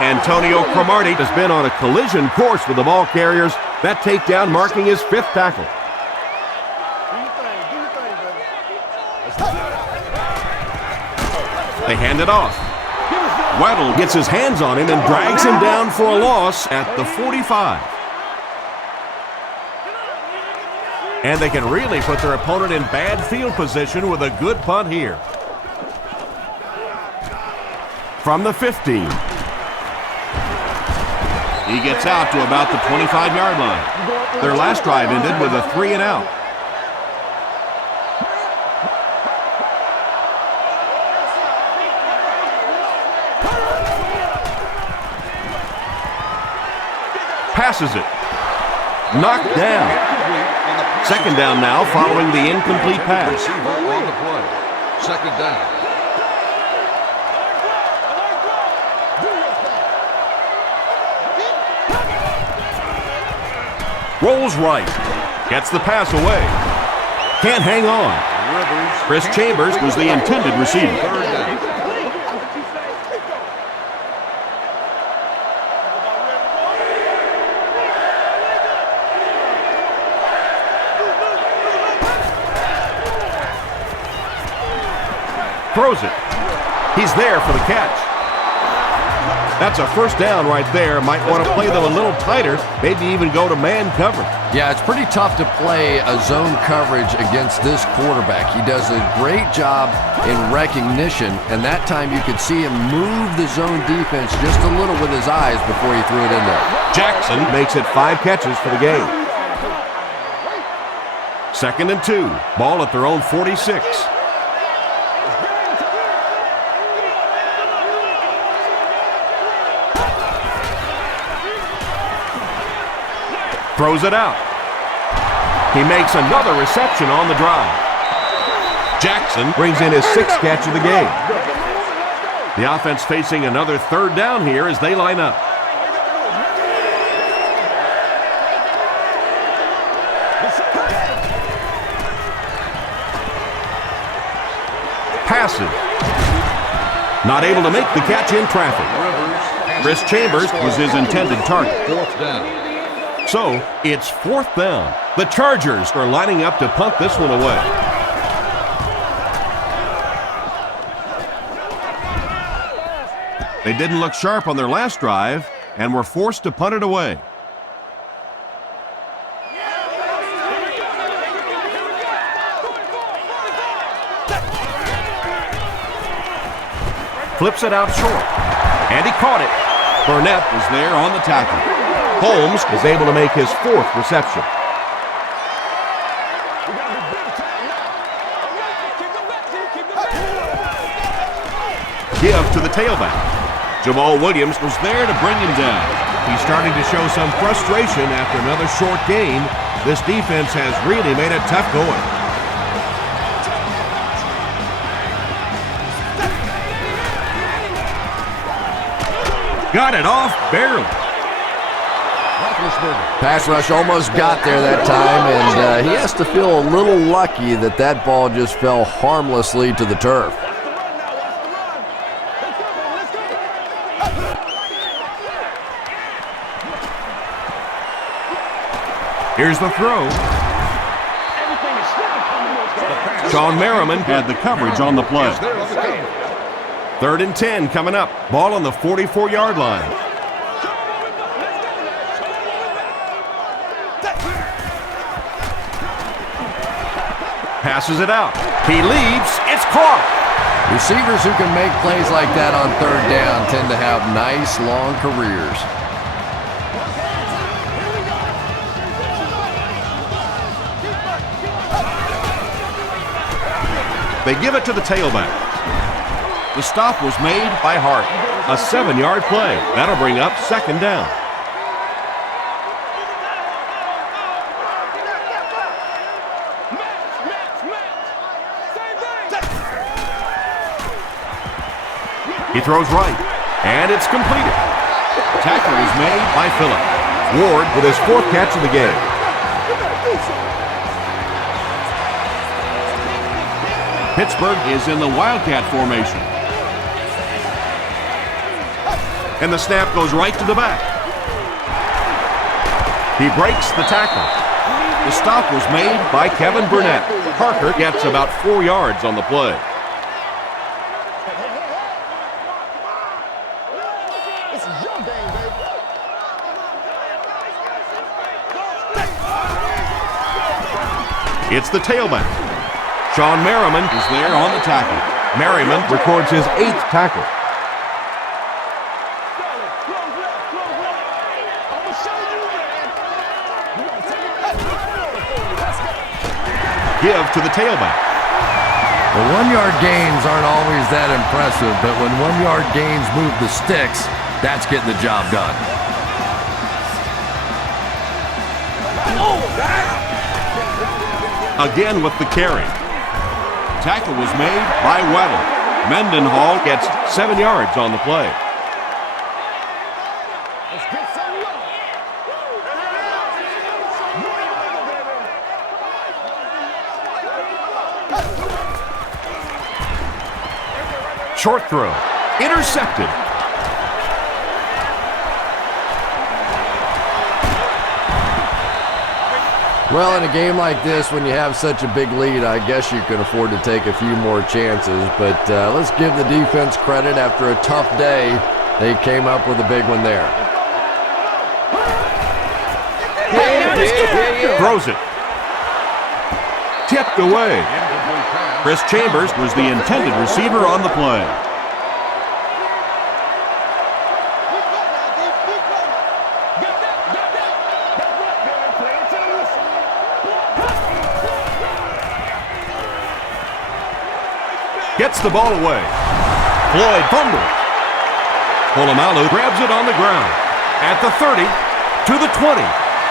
Antonio Cromartie has been on a collision course with the ball carriers. That takedown marking his 5th tackle. They hand it off. Weddle gets his hands on him and drags him down for a loss at the 45. And they can really put their opponent in bad field position with a good punt here. From the 15. He gets out to about the 25-yard line. Their last drive ended with a 3 and out. Passes it. Knocked down. Second down now following the incomplete pass. Receiver on the play. Second down. Rolls right. Gets the pass away. Can't hang on. Chris Chambers was the intended receiver. Third down. Throws it. He's there for the catch. That's a first down right there. Might want to play them a little tighter, maybe even go to man coverage. Yeah, it's pretty tough to play a zone coverage against this quarterback. He does a great job in recognition, and that time you could see him move the zone defense just a little with his eyes before he threw it in there. Jackson makes it 5 catches for the game. 2nd and 2. Ball at their own 46. Throws it out. He makes another reception on the drive. Jackson brings in his 6th catch of the game. The offense facing another 3rd down here as they line up. Passes. Not able to make the catch in traffic. Chris Chambers was his intended target. 4th down. So, it's 4th down. The Chargers are lining up to punt this one away. They didn't look sharp on their last drive and were forced to punt it away. Flips it out short. And he caught it. Burnett was there on the tackle. Holmes is able to make his 4th reception. Give to the tailback. Jamal Williams was there to bring him down. He's starting to show some frustration after another short gain. This defense has really made it tough going. Got it off barely. Pass rush almost got there that time, and he has to feel a little lucky that that ball just fell harmlessly to the turf. Here's the throw. Sean Merriman Had the coverage on the play. 3rd and 10 coming up. Ball on the 44-yard line. Passes it out. He leaps. It's caught. Receivers who can make plays like that on 3rd down tend to have nice, long careers. They give it to the tailback. The stop was made By Hart. A 7-yard play. That'll bring up 2nd down. He throws right, and it's completed. tackle was made By Phillip. Ward with his 4th catch of the game. Pittsburgh is in the Wildcat formation. And the snap goes right to the back. He breaks the tackle. The stop was made By Kevin Burnett. Parker gets about 4 yards on the play. This is your game, baby. It's the tailback. Sean Merriman is there on the tackle. Merriman records his 8th tackle. Give to the tailback. The 1-yard gains aren't always that impressive, but when 1-yard gains move the sticks, that's getting the job done. Again with the carry. Tackle was made by Weddle. Mendenhall gets 7 yards on the play. Let's get some love. Short throw. Intercepted. Well, in a game like this, when you have such a big lead, I guess you can afford to take a few more chances. But let's give the defense credit. After a tough day, they came up with a big one there. Throws it. Tipped away. Chris Chambers Was the intended receiver on the play. gets the ball away. Floyd fumbles. Polamalu grabs it on the ground. At the 30, to the 20,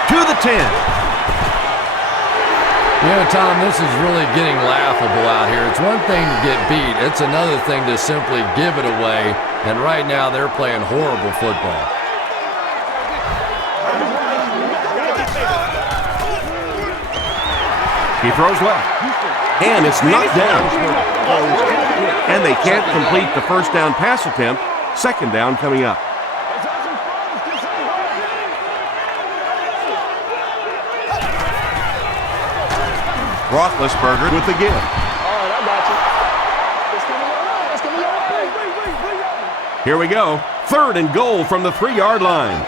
to the 10. You know, Tom, this is really getting laughable out here. It's one thing to get beat. It's another thing to simply give it away. And right now, they're playing horrible football. He throws left. And it's knocked down. And they can't complete the first down pass attempt. Second down coming up. Roethlisberger with the give. All right, I got you. Wait. Here we go. Third and goal from the 3-yard line.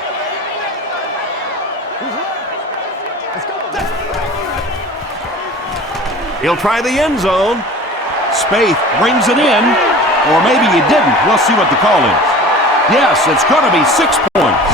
He'll try the end zone. Spaeth brings it in, or maybe he didn't. We'll see what the call is. Yes, it's going to be 6 points.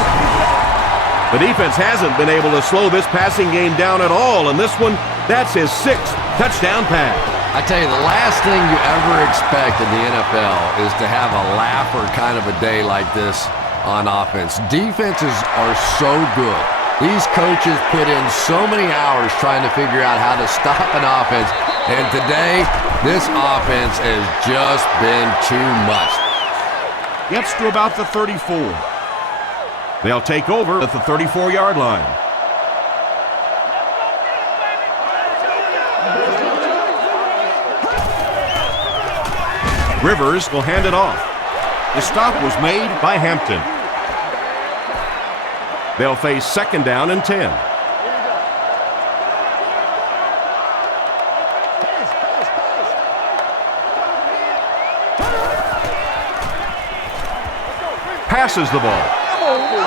The defense hasn't been able to slow this passing game down at all, and this one, that's his 6th touchdown pass. I tell you, the last thing you ever expect in the NFL is to have a laugher kind of a day like this on offense. Defenses are so good. These coaches put in so many hours trying to figure out how to stop an offense, and today, this offense has just been too much. Gets to about the 34. They'll take over at the 34-yard line. Rivers will hand it off. The stop was made By Hampton. They'll face second down and 10. passes the ball.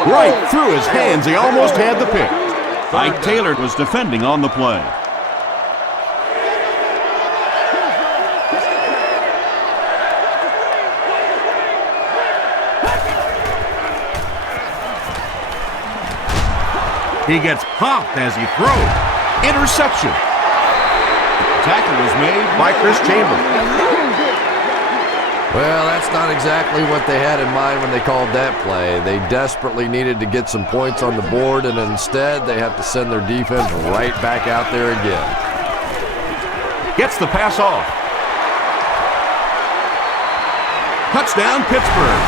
Right through his hands, he almost had the pick. Ike Taylor was defending on the play. He gets popped as he throws. Interception. Tackle was made By Chris Chambers. Well, that's not exactly what they had in mind when they called that play. They desperately needed to get some points on the board, and instead they have to send their defense right back out there again. Gets the pass off. Touchdown, Pittsburgh.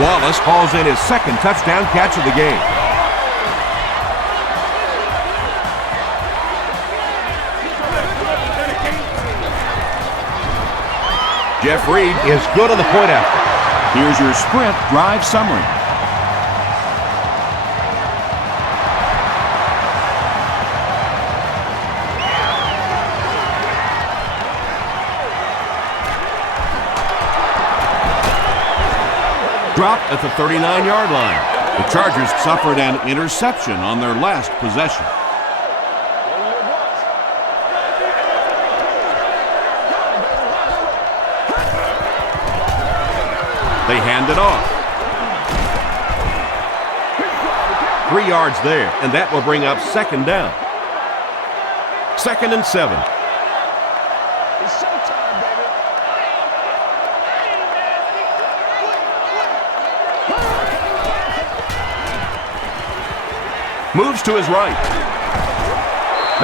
Wallace hauls in his second touchdown catch of the game. Jeff Reed is good on the point after. Here's your sprint drive summary. Dropped at the 39-yard line. The Chargers suffered an interception on their last possession. They hand it off. 3 yards there, and that will bring up second down. 2nd and 7. It's showtime, baby. Moves to his right.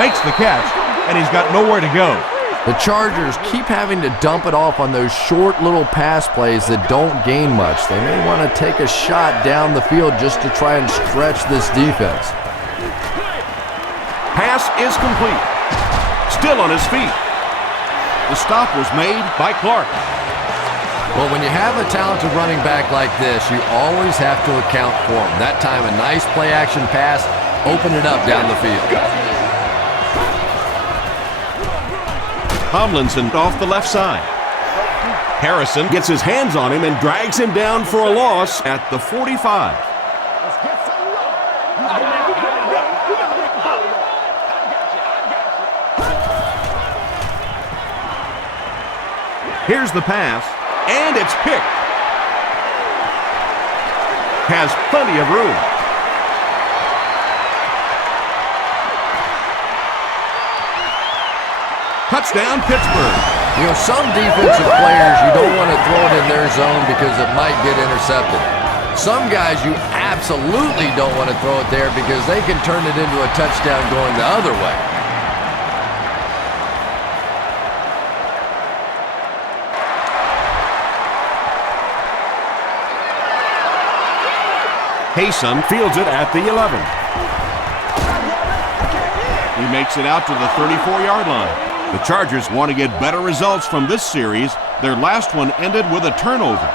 Makes the catch, and he's got nowhere to go. The Chargers keep having to dump it off on those short little pass plays that don't gain much. They may want to take a shot down the field just to try and stretch this defense. Pass is complete. Still on his feet. The stop was made by Clark. Well, when you have a talented running back like this, you always have to account for him. That time, a nice play-action pass opened it up down the field. Tomlinson off the left side. Harrison gets his hands on him and drags him down for a loss at the 45. Here's the pass, and it's picked. Has plenty of room. Touchdown, Pittsburgh. You know, some defensive players, you don't want to throw it in their zone because it might get intercepted. Some guys, you absolutely don't want to throw it there because they can turn it into a touchdown going the other way. Haysom fields it at the 11. He makes it out to the 34-yard line. The Chargers want to get better results from this series. Their last one ended with a turnover.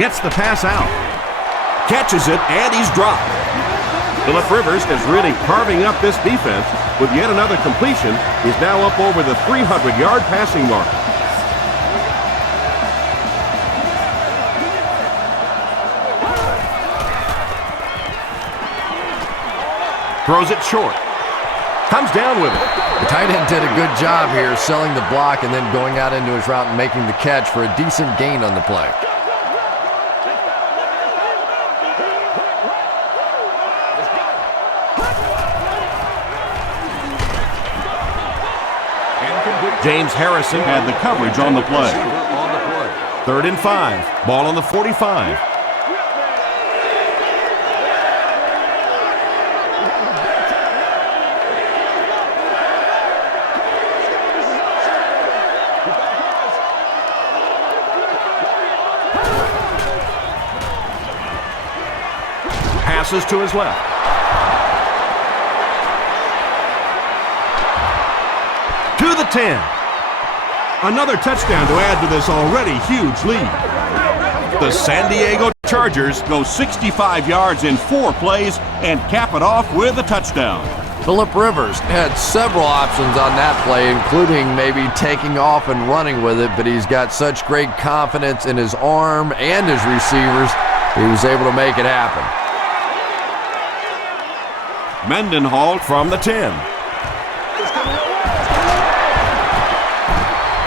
Gets the pass out. Catches it, and he's dropped. Phillip Rivers is really carving up this defense. With yet another completion, he's now up over the 300-yard passing mark. Throws it short. Comes down with it. The tight end did a good job here selling the block and then going out into his route and making the catch for a decent gain on the play. James Harrison had the coverage on the play. 3rd and 5. Ball on the 45. Passes to his left. To the 10. Another touchdown to add to this already huge lead. The San Diego Chargers go 65 yards in 4 plays and cap it off with a touchdown. Phillip Rivers had several options on that play, including maybe taking off and running with it, but he's got such great confidence in his arm and his receivers, he was able to make it happen. Mendenhall from the 10.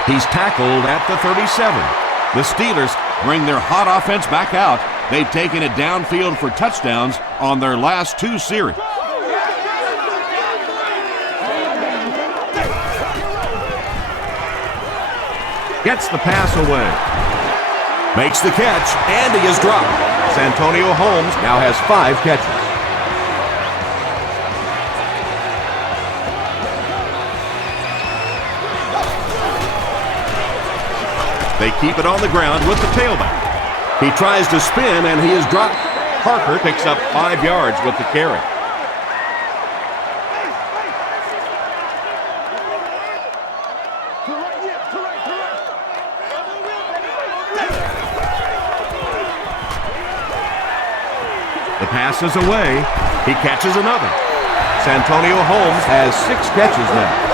He's tackled at the 37. The Steelers bring their hot offense back out. They've taken it downfield for touchdowns on their last 2 series. Gets the pass away. Makes the catch, and he is dropped. Santonio Holmes now has 5 catches. They keep it on the ground with the tailback. He tries to spin, and he is dropped. Parker picks up 5 yards with the carry. The pass is away. He catches another. Santonio Holmes has 6 catches now.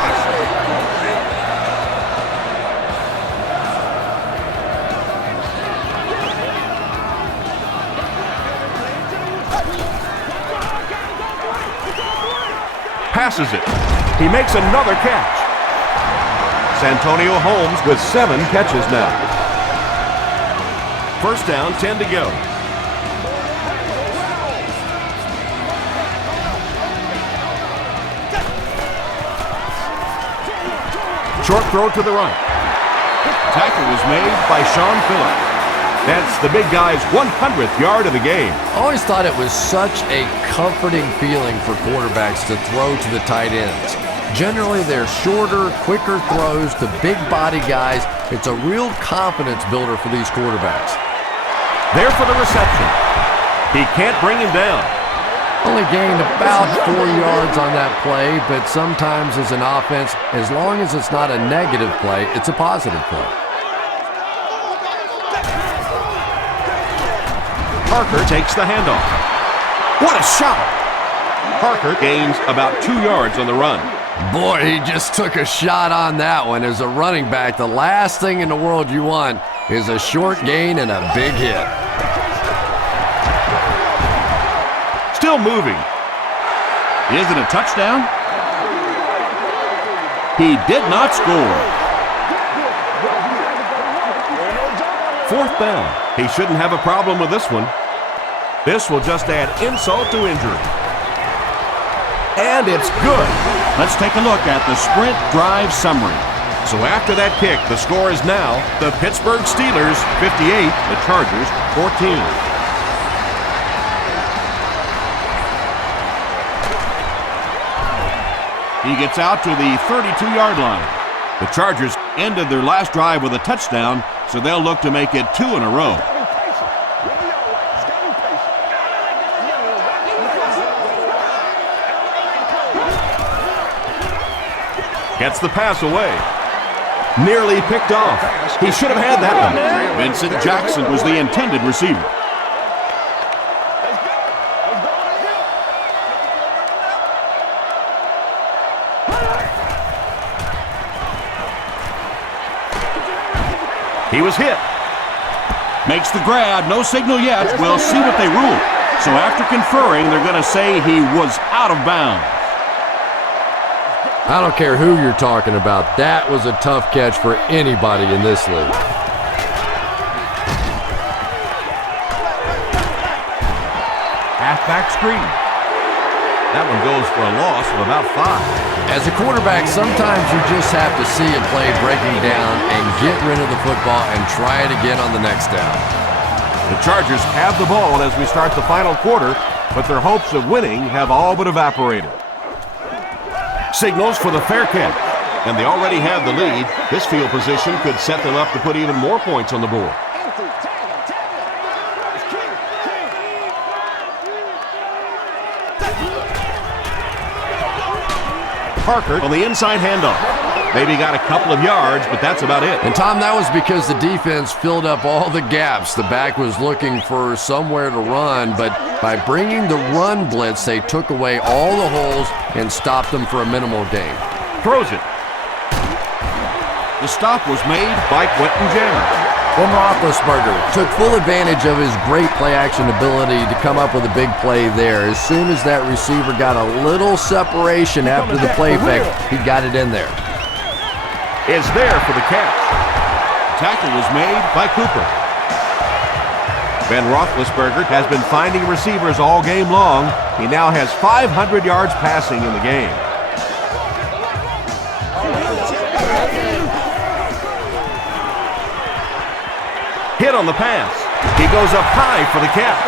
Passes it. He makes another catch. Santonio Holmes with 7 catches now. First down, 10 to go. Short throw to the right. Tackle was made by Sean Phillips. That's the big guy's 100th yard of the game. I always thought it was such a comforting feeling for quarterbacks to throw to the tight ends. Generally, they're shorter, quicker throws to big body guys. It's a real confidence builder for these quarterbacks. There for the reception. He can't bring him down. Only gained about 4 yards on that play, but sometimes as an offense, as long as it's not a negative play, it's a positive play. Parker takes the handoff. What a shot! Parker gains about 2 yards on the run. Boy, he just took a shot on that one. As a running back, the last thing in the world you want is a short gain and a big hit. Still moving. Is it a touchdown? He did not score. 4th down. He shouldn't have a problem with this one. This will just add insult to injury. And it's good. Let's take a look at the sprint drive summary. So after that kick, the score is now the Pittsburgh Steelers 58, the Chargers 14. He gets out to the 32-yard line. The Chargers ended their last drive with a touchdown, so they'll look to make it 2 in a row. Gets the pass away. Nearly picked off. He should have had that one. Vincent Jackson was the intended receiver. He was hit. Makes the grab. No signal yet. We'll see what they rule. So after conferring, they're going to say he was out of bounds. I don't care who you're talking about. That was a tough catch for anybody in this league. Halfback screen. That one goes for a loss of about 5. As a quarterback, sometimes you just have to see a play breaking down and get rid of the football and try it again on the next down. The Chargers have the ball as we start the final quarter, but their hopes of winning have all but evaporated. Signals for the fair catch, and they already have the lead. This field position could set them up to put even more points on the board. Parker on the inside handoff. Maybe got a couple of yards, but that's about it. And Tom, that was because the defense filled up all the gaps. The back was looking for somewhere to run, but by bringing the run blitz, they took away all the holes and stopped them for a minimal gain. Throws it. The stop was made by Quentin James. Ben Roethlisberger took full advantage of his great play-action ability to come up with a big play there. As soon as that receiver got a little separation after the play fake, he got it in there. Is there for the catch. Tackle was made by Cooper. Ben Roethlisberger has been finding receivers all game long. He now has 500 yards passing in the game. Hit on the pass. He goes up high for the catch.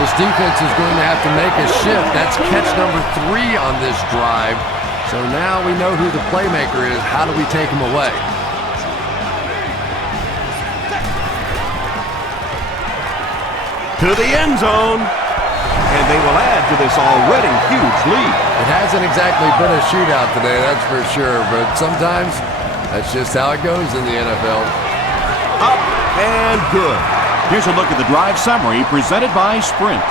This defense is going to have to make a shift. That's catch number 3 on this drive. So now we know who the playmaker is. How do we take him away? To the end zone. And they will add to this already huge lead. It hasn't exactly been a shootout today, that's for sure. But sometimes that's just how it goes in the NFL. Up and good. Here's a look at the drive summary presented by Sprint.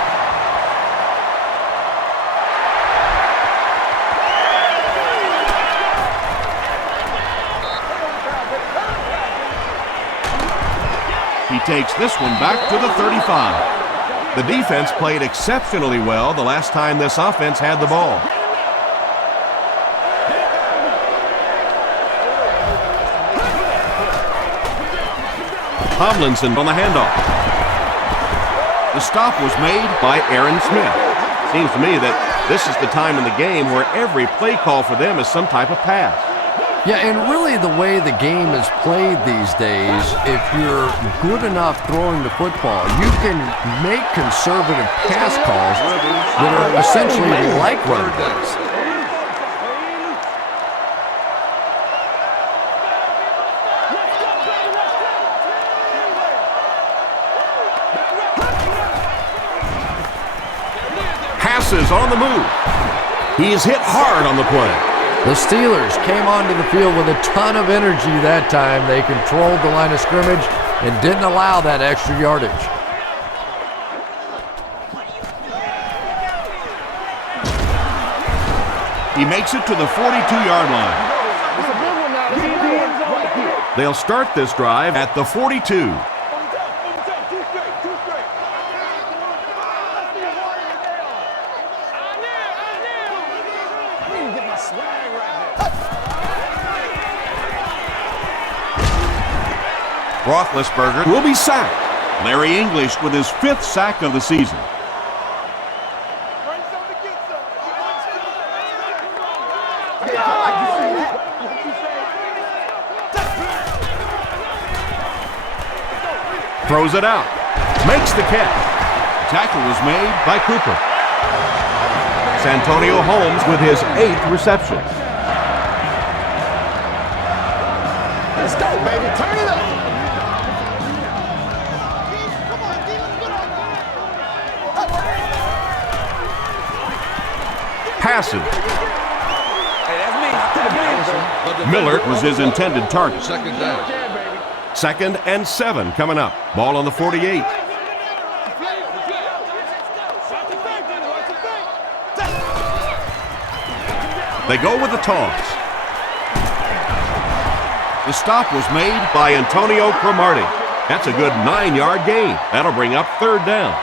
He takes this one back to the 35. The defense played exceptionally well the last time this offense had the ball. Tomlinson on the handoff. The stop was made By Aaron Smith. Seems to me that this is the time in the game where every play call for them is some type of pass. Yeah, and really the way the game is played these days, if you're good enough throwing the football, you can make conservative pass calls that are essentially like run plays. Passes on the move. He is hit hard on the play. The Steelers came onto the field with a ton of energy that time. They controlled the line of scrimmage and didn't allow that extra yardage. He makes it to the 42-yard line. They'll start this drive at the 42. Roethlisberger will be sacked. Larry English with his 5th sack of the season. Throws it out. Makes the catch. Tackle was made by Cooper. Santonio Holmes with his 8th reception. Let's go, baby. Turn it up. Passes. Miller was his intended target. Second down. 2nd and 7 coming up. Ball on the 48. They go with the toss. The stop was made By Antonio Cromartie. That's a good 9-yard gain. That'll bring up 3rd down.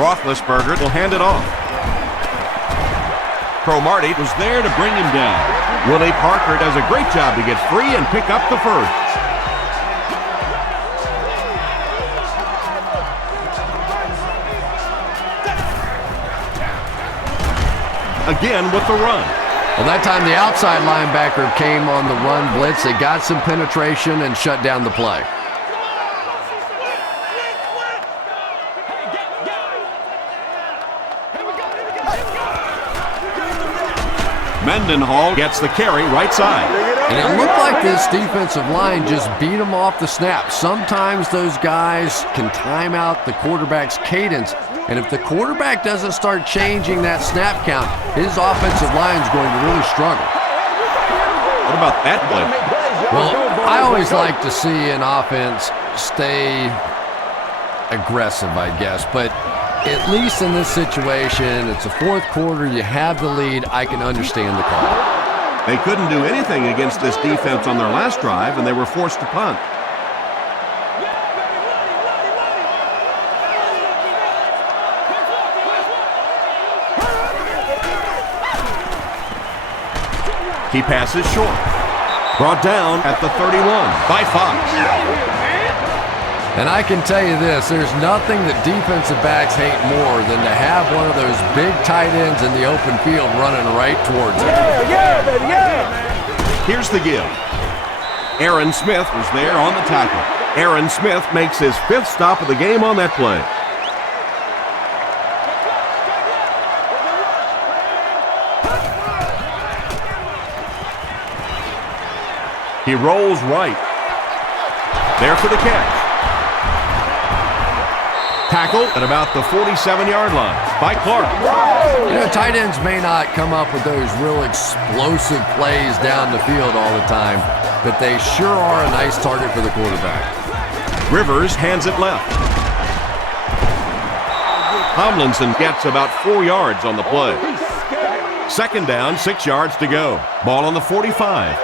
Roethlisberger will hand it off. Cromartie was there to bring him down. Willie Parker does a great job to get free and pick up the first. Again with the run. Well, that time the outside linebacker came on the run blitz. They got some penetration and shut down the play. Mendenhall gets the carry right side. And it looked like this defensive line just beat them off the snap. Sometimes those guys can time out the quarterback's cadence, and if the quarterback doesn't start changing that snap count, his offensive line is going to really struggle. What about that play? Well, I always like to see an offense stay aggressive, I guess, but at least in this situation, it's the fourth quarter, you have the lead, I can understand the call. They couldn't do anything against this defense on their last drive, and they were forced to punt. He passes short. Brought down at the 31 by Fox. And I can tell you this, there's nothing that defensive backs hate more than to have one of those big tight ends in the open field running right towards it. Yeah, baby, yeah. Here's the give. Aaron Smith was there on the tackle. Aaron Smith makes his 5th stop of the game on that play. He rolls right. There for the catch. Tackle at about the 47-yard line by Clark. You know, tight ends may not come up with those real explosive plays down the field all the time, but they sure are a nice target for the quarterback. Rivers hands it left. Tomlinson gets about 4 yards on the play. Second down, 6 yards to go. Ball on the 45.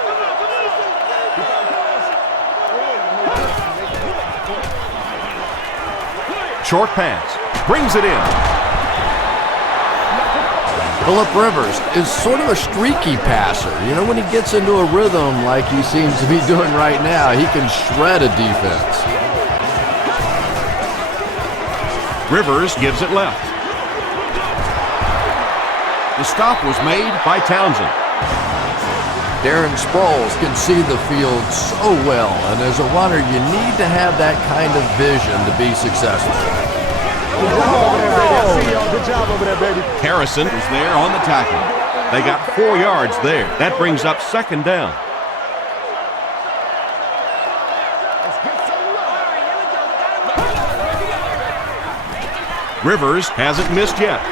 Short pass. Brings it in. Phillip Rivers is sort of a streaky passer. You know, when he gets into a rhythm like he seems to be doing right now, he can shred a defense. Rivers gives it left. The stop was made by Townsend. Darren Sproles can see the field so well, and as a runner, you need to have that kind of vision to be successful. Good job over there, baby. Harrison is there on the tackle. They got 4 yards there. That brings up second down. Rivers hasn't missed yet.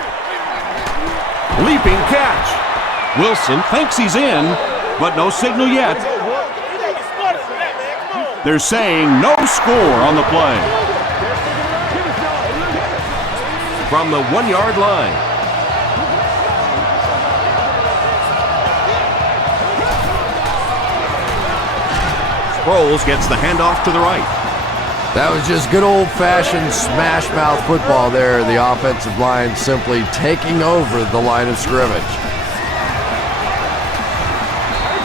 Leaping catch. Wilson thinks he's in, but no signal yet. They're saying no score on the play. From the 1-yard line. Sproles gets the handoff to the right. That was just good old-fashioned smash-mouth football there. The offensive line simply taking over the line of scrimmage.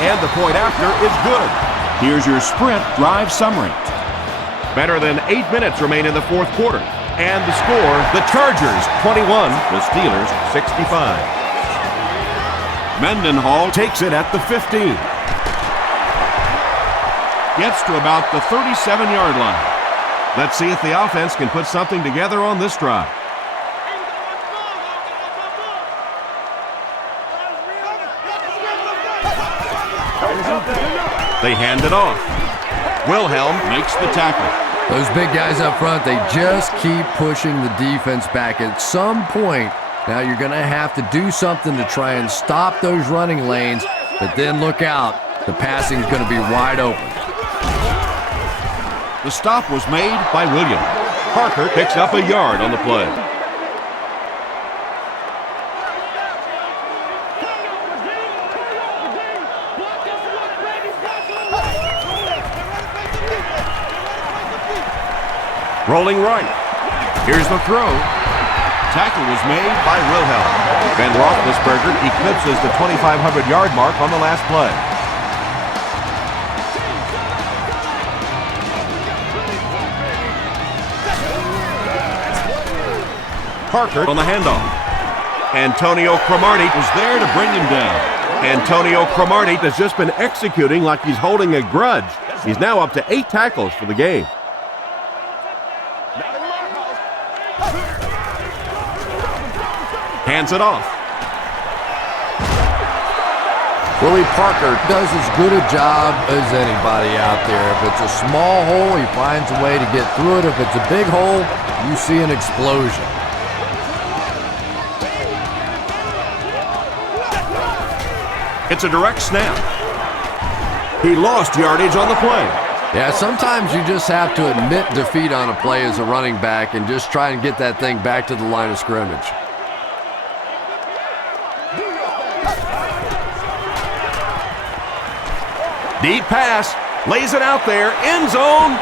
And the point after is good. Here's your sprint drive summary. Better than 8 minutes remain in the fourth quarter. And the score, the Chargers 21, the Steelers 65. Mendenhall takes it at the 15. Gets to about the 37-yard line. Let's see if the offense can put something together on this drive. They hand it off. Wilhelm makes the tackle. Those big guys up front, they just keep pushing the defense back. At some point, now you're going to have to do something to try and stop those running lanes, but then look out. The passing is going to be wide open. The stop was made by Williams. Parker picks up a yard on the play. Rolling right. Here's the throw. Tackle was made by Wilhelm. Ben Roethlisberger eclipses the 2,500-yard mark on the last play. Parker on the handoff. Antonio Cromartie was there to bring him down. Antonio Cromartie has just been executing like he's holding a grudge. He's now up to 8 tackles for the game. Hands it off. Willie Parker does as good a job as anybody out there. If it's a small hole, he finds a way to get through it. If it's a big hole, you see an explosion. It's a direct snap. He lost yardage on the play. Yeah, sometimes you just have to admit defeat on a play as a running back and just try and get that thing back to the line of scrimmage. Deep pass, lays it out there, end zone.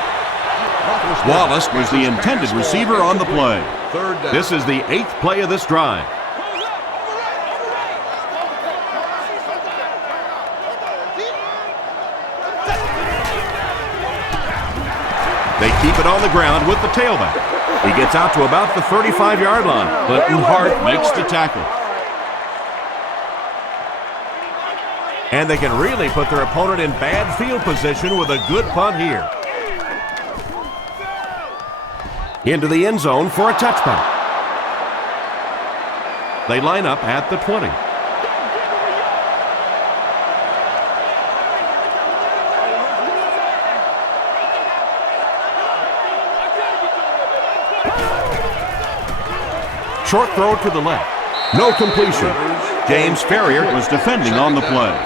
Wallace was the intended receiver on the play. Third down. This is the 8th play of this drive. They keep it on the ground with the tailback. He gets out to about the 35-yard line. Clinton Hart makes the tackle. And they can really put their opponent in bad field position with a good punt here. Into the end zone for a touchback. They line up at the 20. Short throw to the left. No completion. James Ferrier was defending on the play.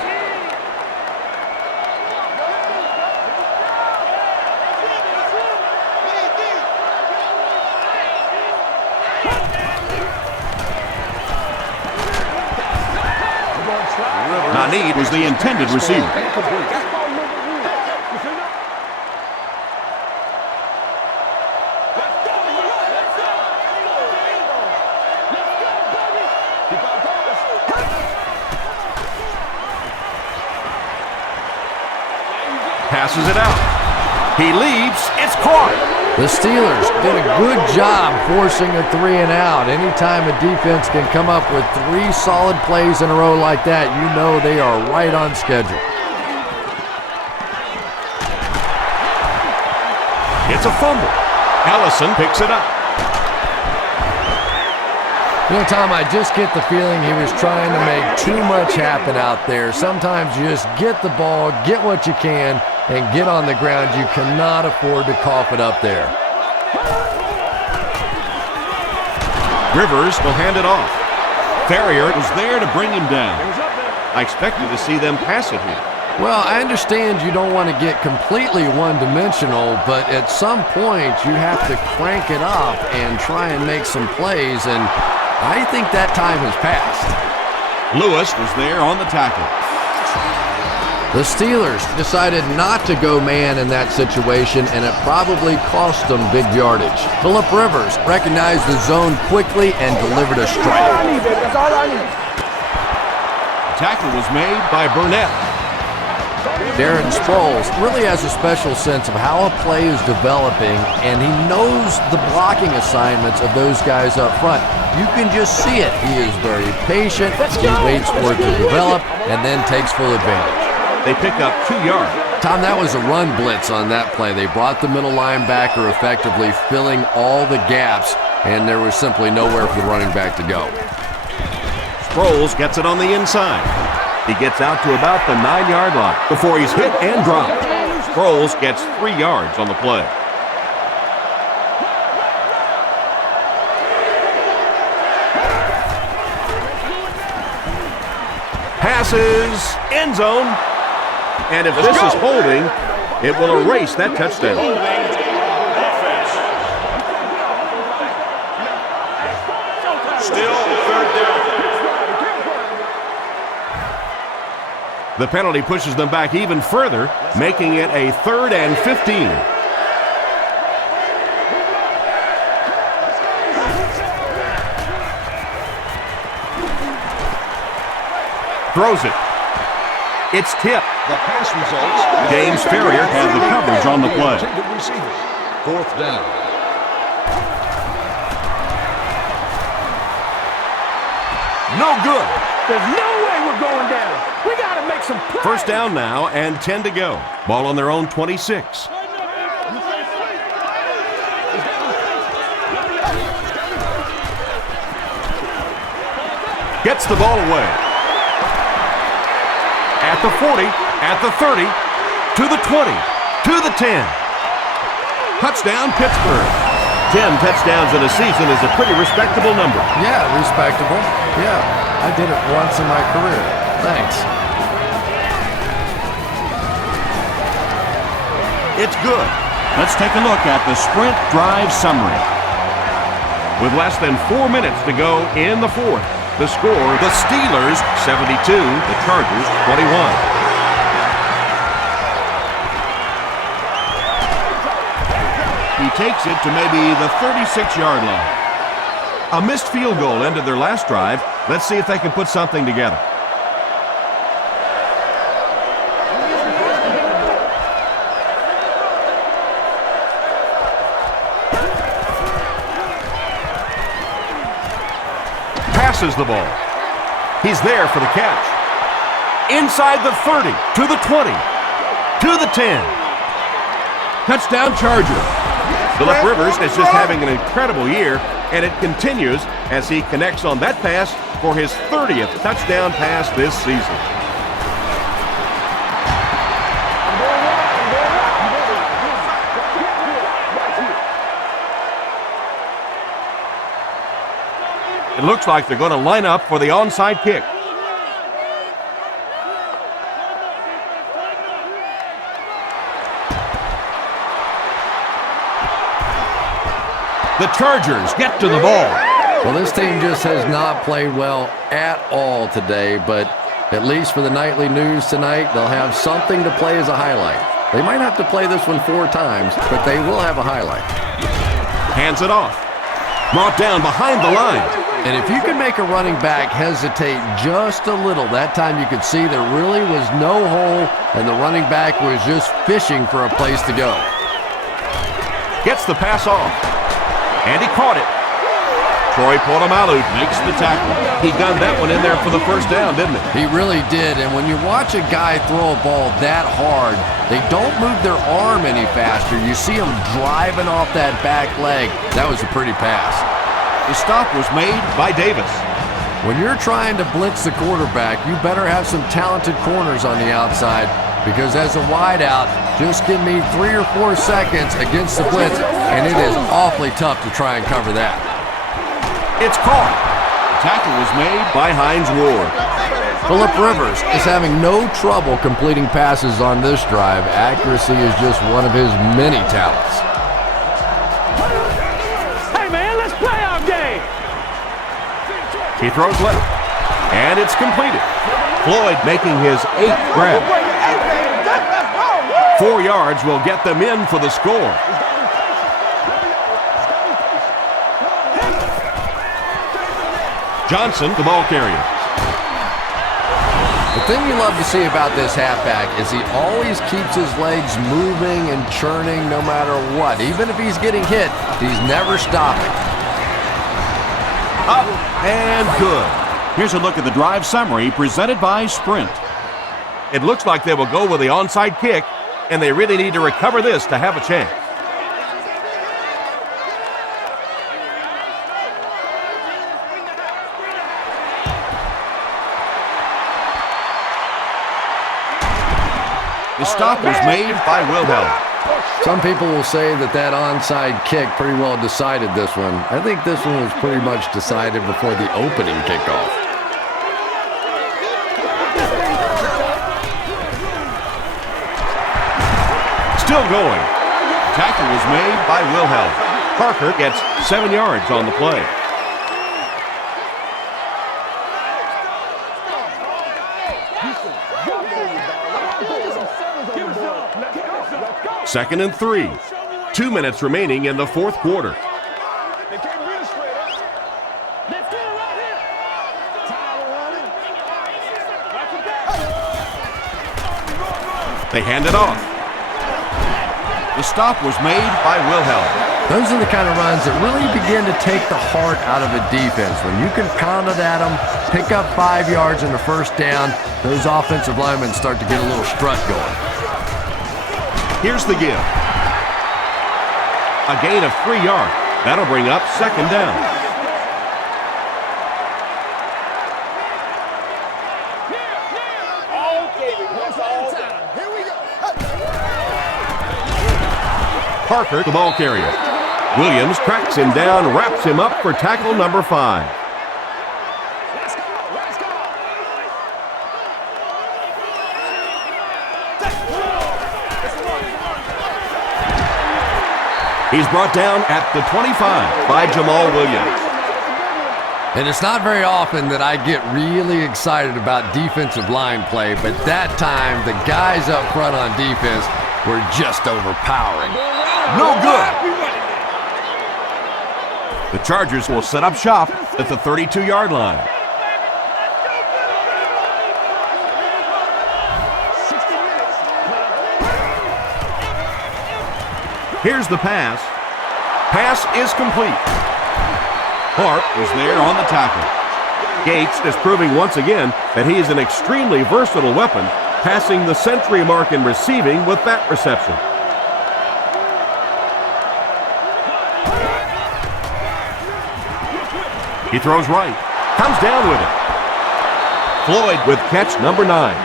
Naneed was the intended receiver. Passes it out. He leaps. It's caught. The Steelers did a good job forcing a 3 and out. Anytime a defense can come up with 3 solid plays in a row like that, you know they are right on schedule. It's a fumble. Ellison picks it up. You know, Tom, I just get the feeling he was trying to make too much happen out there. Sometimes you just get the ball, get what you can, and get on the ground. You cannot afford to cough it up there. Rivers will hand it off. Ferrier was there to bring him down. I expected to see them pass it here. Well, I understand you don't want to get completely one-dimensional, but at some point you have to crank it up and try and make some plays, and I think that time has passed. Lewis was there on the tackle. The Steelers decided not to go man in that situation, and it probably cost them big yardage. Phillip Rivers recognized the zone quickly and delivered a strike. That's all I need. The tackle was made by Burnett. Darren Sproles really has a special sense of how a play is developing, and he knows the blocking assignments of those guys up front. You can just see it. He is very patient. He waits for it to develop and then takes full advantage. They pick up 2 yards. Tom, that was a run blitz on that play. They brought the middle linebacker effectively filling all the gaps, and there was simply nowhere for the running back to go. Sproles gets it on the inside. He gets out to about the 9-yard line before he's hit and dropped. Sproles gets 3 yards on the play. Passes, end zone. And if this is holding, it will erase that touchdown. Still third down. The penalty pushes them back even further, making it a 3rd and 15. Throws it. It's tipped. The pass results. James Ferrier had the coverage on the play. Intended receiver. 4th down. No good. There's no way we're going down. We got to make some plays. First down now and 10 to go. Ball on their own 26. Gets the ball away. at the 40, at the 30, to the 20, to the 10. Touchdown, Pittsburgh. 10 touchdowns in a season is a pretty respectable number. Yeah, respectable. Yeah, I did it once in my career. Thanks. It's good. Let's take a look at the sprint drive summary. With less than 4 minutes to go in the fourth, the score, the Steelers 72, the Chargers 21. He takes it to maybe the 36-yard line. A missed field goal ended their last drive. Let's see if they can put something together. Passes the ball. He's there for the catch. Inside the 30, to the 20, to the 10. Touchdown, Charger. Phillip Rivers is just having an incredible year, and it continues as he connects on that pass for his 30th touchdown pass this season. It looks like they're going to line up for the onside kick. The Chargers get to the ball. Well, this team just has not played well at all today, but at least for the nightly news tonight, they'll have something to play as a highlight. They might have to play this one 4 times, but they will have a highlight. Hands it off. Brought down behind the line. And if you can make a running back hesitate just a little, that time you could see there really was no hole, and the running back was just fishing for a place to go. Gets the pass off. And he caught it. Troy Polamalu makes the tackle. He gunned that one in there for the first down, didn't he? He really did, and when you watch a guy throw a ball that hard, they don't move their arm any faster. You see them driving off that back leg. That was a pretty pass. The stop was made by Davis. When you're trying to blitz the quarterback, you better have some talented corners on the outside, because as a wideout, just give me 3 or 4 seconds against the blitz, and it is awfully tough to try and cover that. It's caught. The tackle was made by Hines Ward. Phillip Rivers is having no trouble completing passes on this drive. Accuracy is just one of his many talents. Hey, man, let's play our game. He throws left, and it's completed. Floyd making his 8th grab. 4 yards will get them in for the score. Johnson, the ball carrier. The thing you love to see about this halfback is he always keeps his legs moving and churning no matter what. Even if he's getting hit, he's never stopping. Up and good. Here's a look at the drive summary presented by Sprint. It looks like they will go with the onside kick, and they really need to recover this to have a chance. The stop was made by Wilhelm. Some people will say that that onside kick pretty well decided this one. I think this one was pretty much decided before the opening kickoff. Still going. Tackle was made by Wilhelm. Parker gets 7 yards on the play. Second and 3. 2 minutes remaining in the fourth quarter. They hand it off. The stop was made by Wilhelm. Those are the kind of runs that really begin to take the heart out of a defense. When you can pound it at them, pick up 5 yards in the first down, those offensive linemen start to get a little strut going. Here's the give. A gain of 3 yards. That'll bring up second down. Parker, the ball carrier. Williams tracks him down, wraps him up for tackle number 5. He's brought down at the 25 by Jamal Williams. And it's not very often that I get really excited about defensive line play, but that time the guys up front on defense were just overpowering. No good. The Chargers will set up shop at the 32-yard line. Here's the pass. Pass is complete. Clark was there on the tackle. Gates is proving once again that he is an extremely versatile weapon, passing the century mark in receiving with that reception. He throws right, comes down with it. Floyd with catch number 9.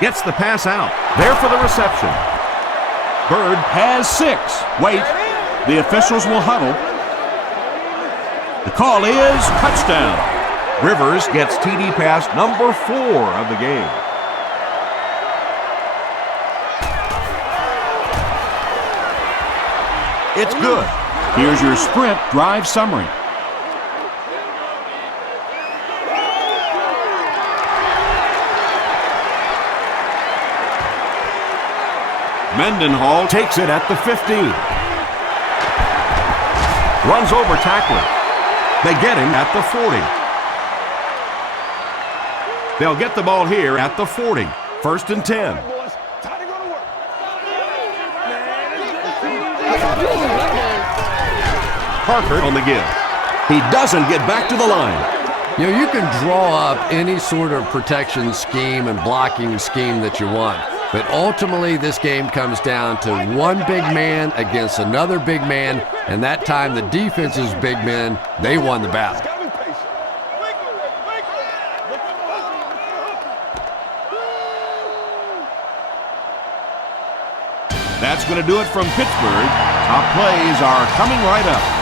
Gets the pass out. There for the reception. Bird has 6. Wait. The officials will huddle. The call is touchdown. Rivers gets TD pass number 4 of the game. It's good. Here's your sprint drive summary. Mendenhall takes it at the 15. Runs over tackler. They get him at the 40. They'll get the ball here at the 40. 1st and 10. Parker on the give. He doesn't get back to the line. You know, you can draw up any sort of protection scheme and blocking scheme that you want. But ultimately, this game comes down to one big man against another big man, and that time the defense's big men, they won the battle. That's going to do it from Pittsburgh. Top plays are coming right up.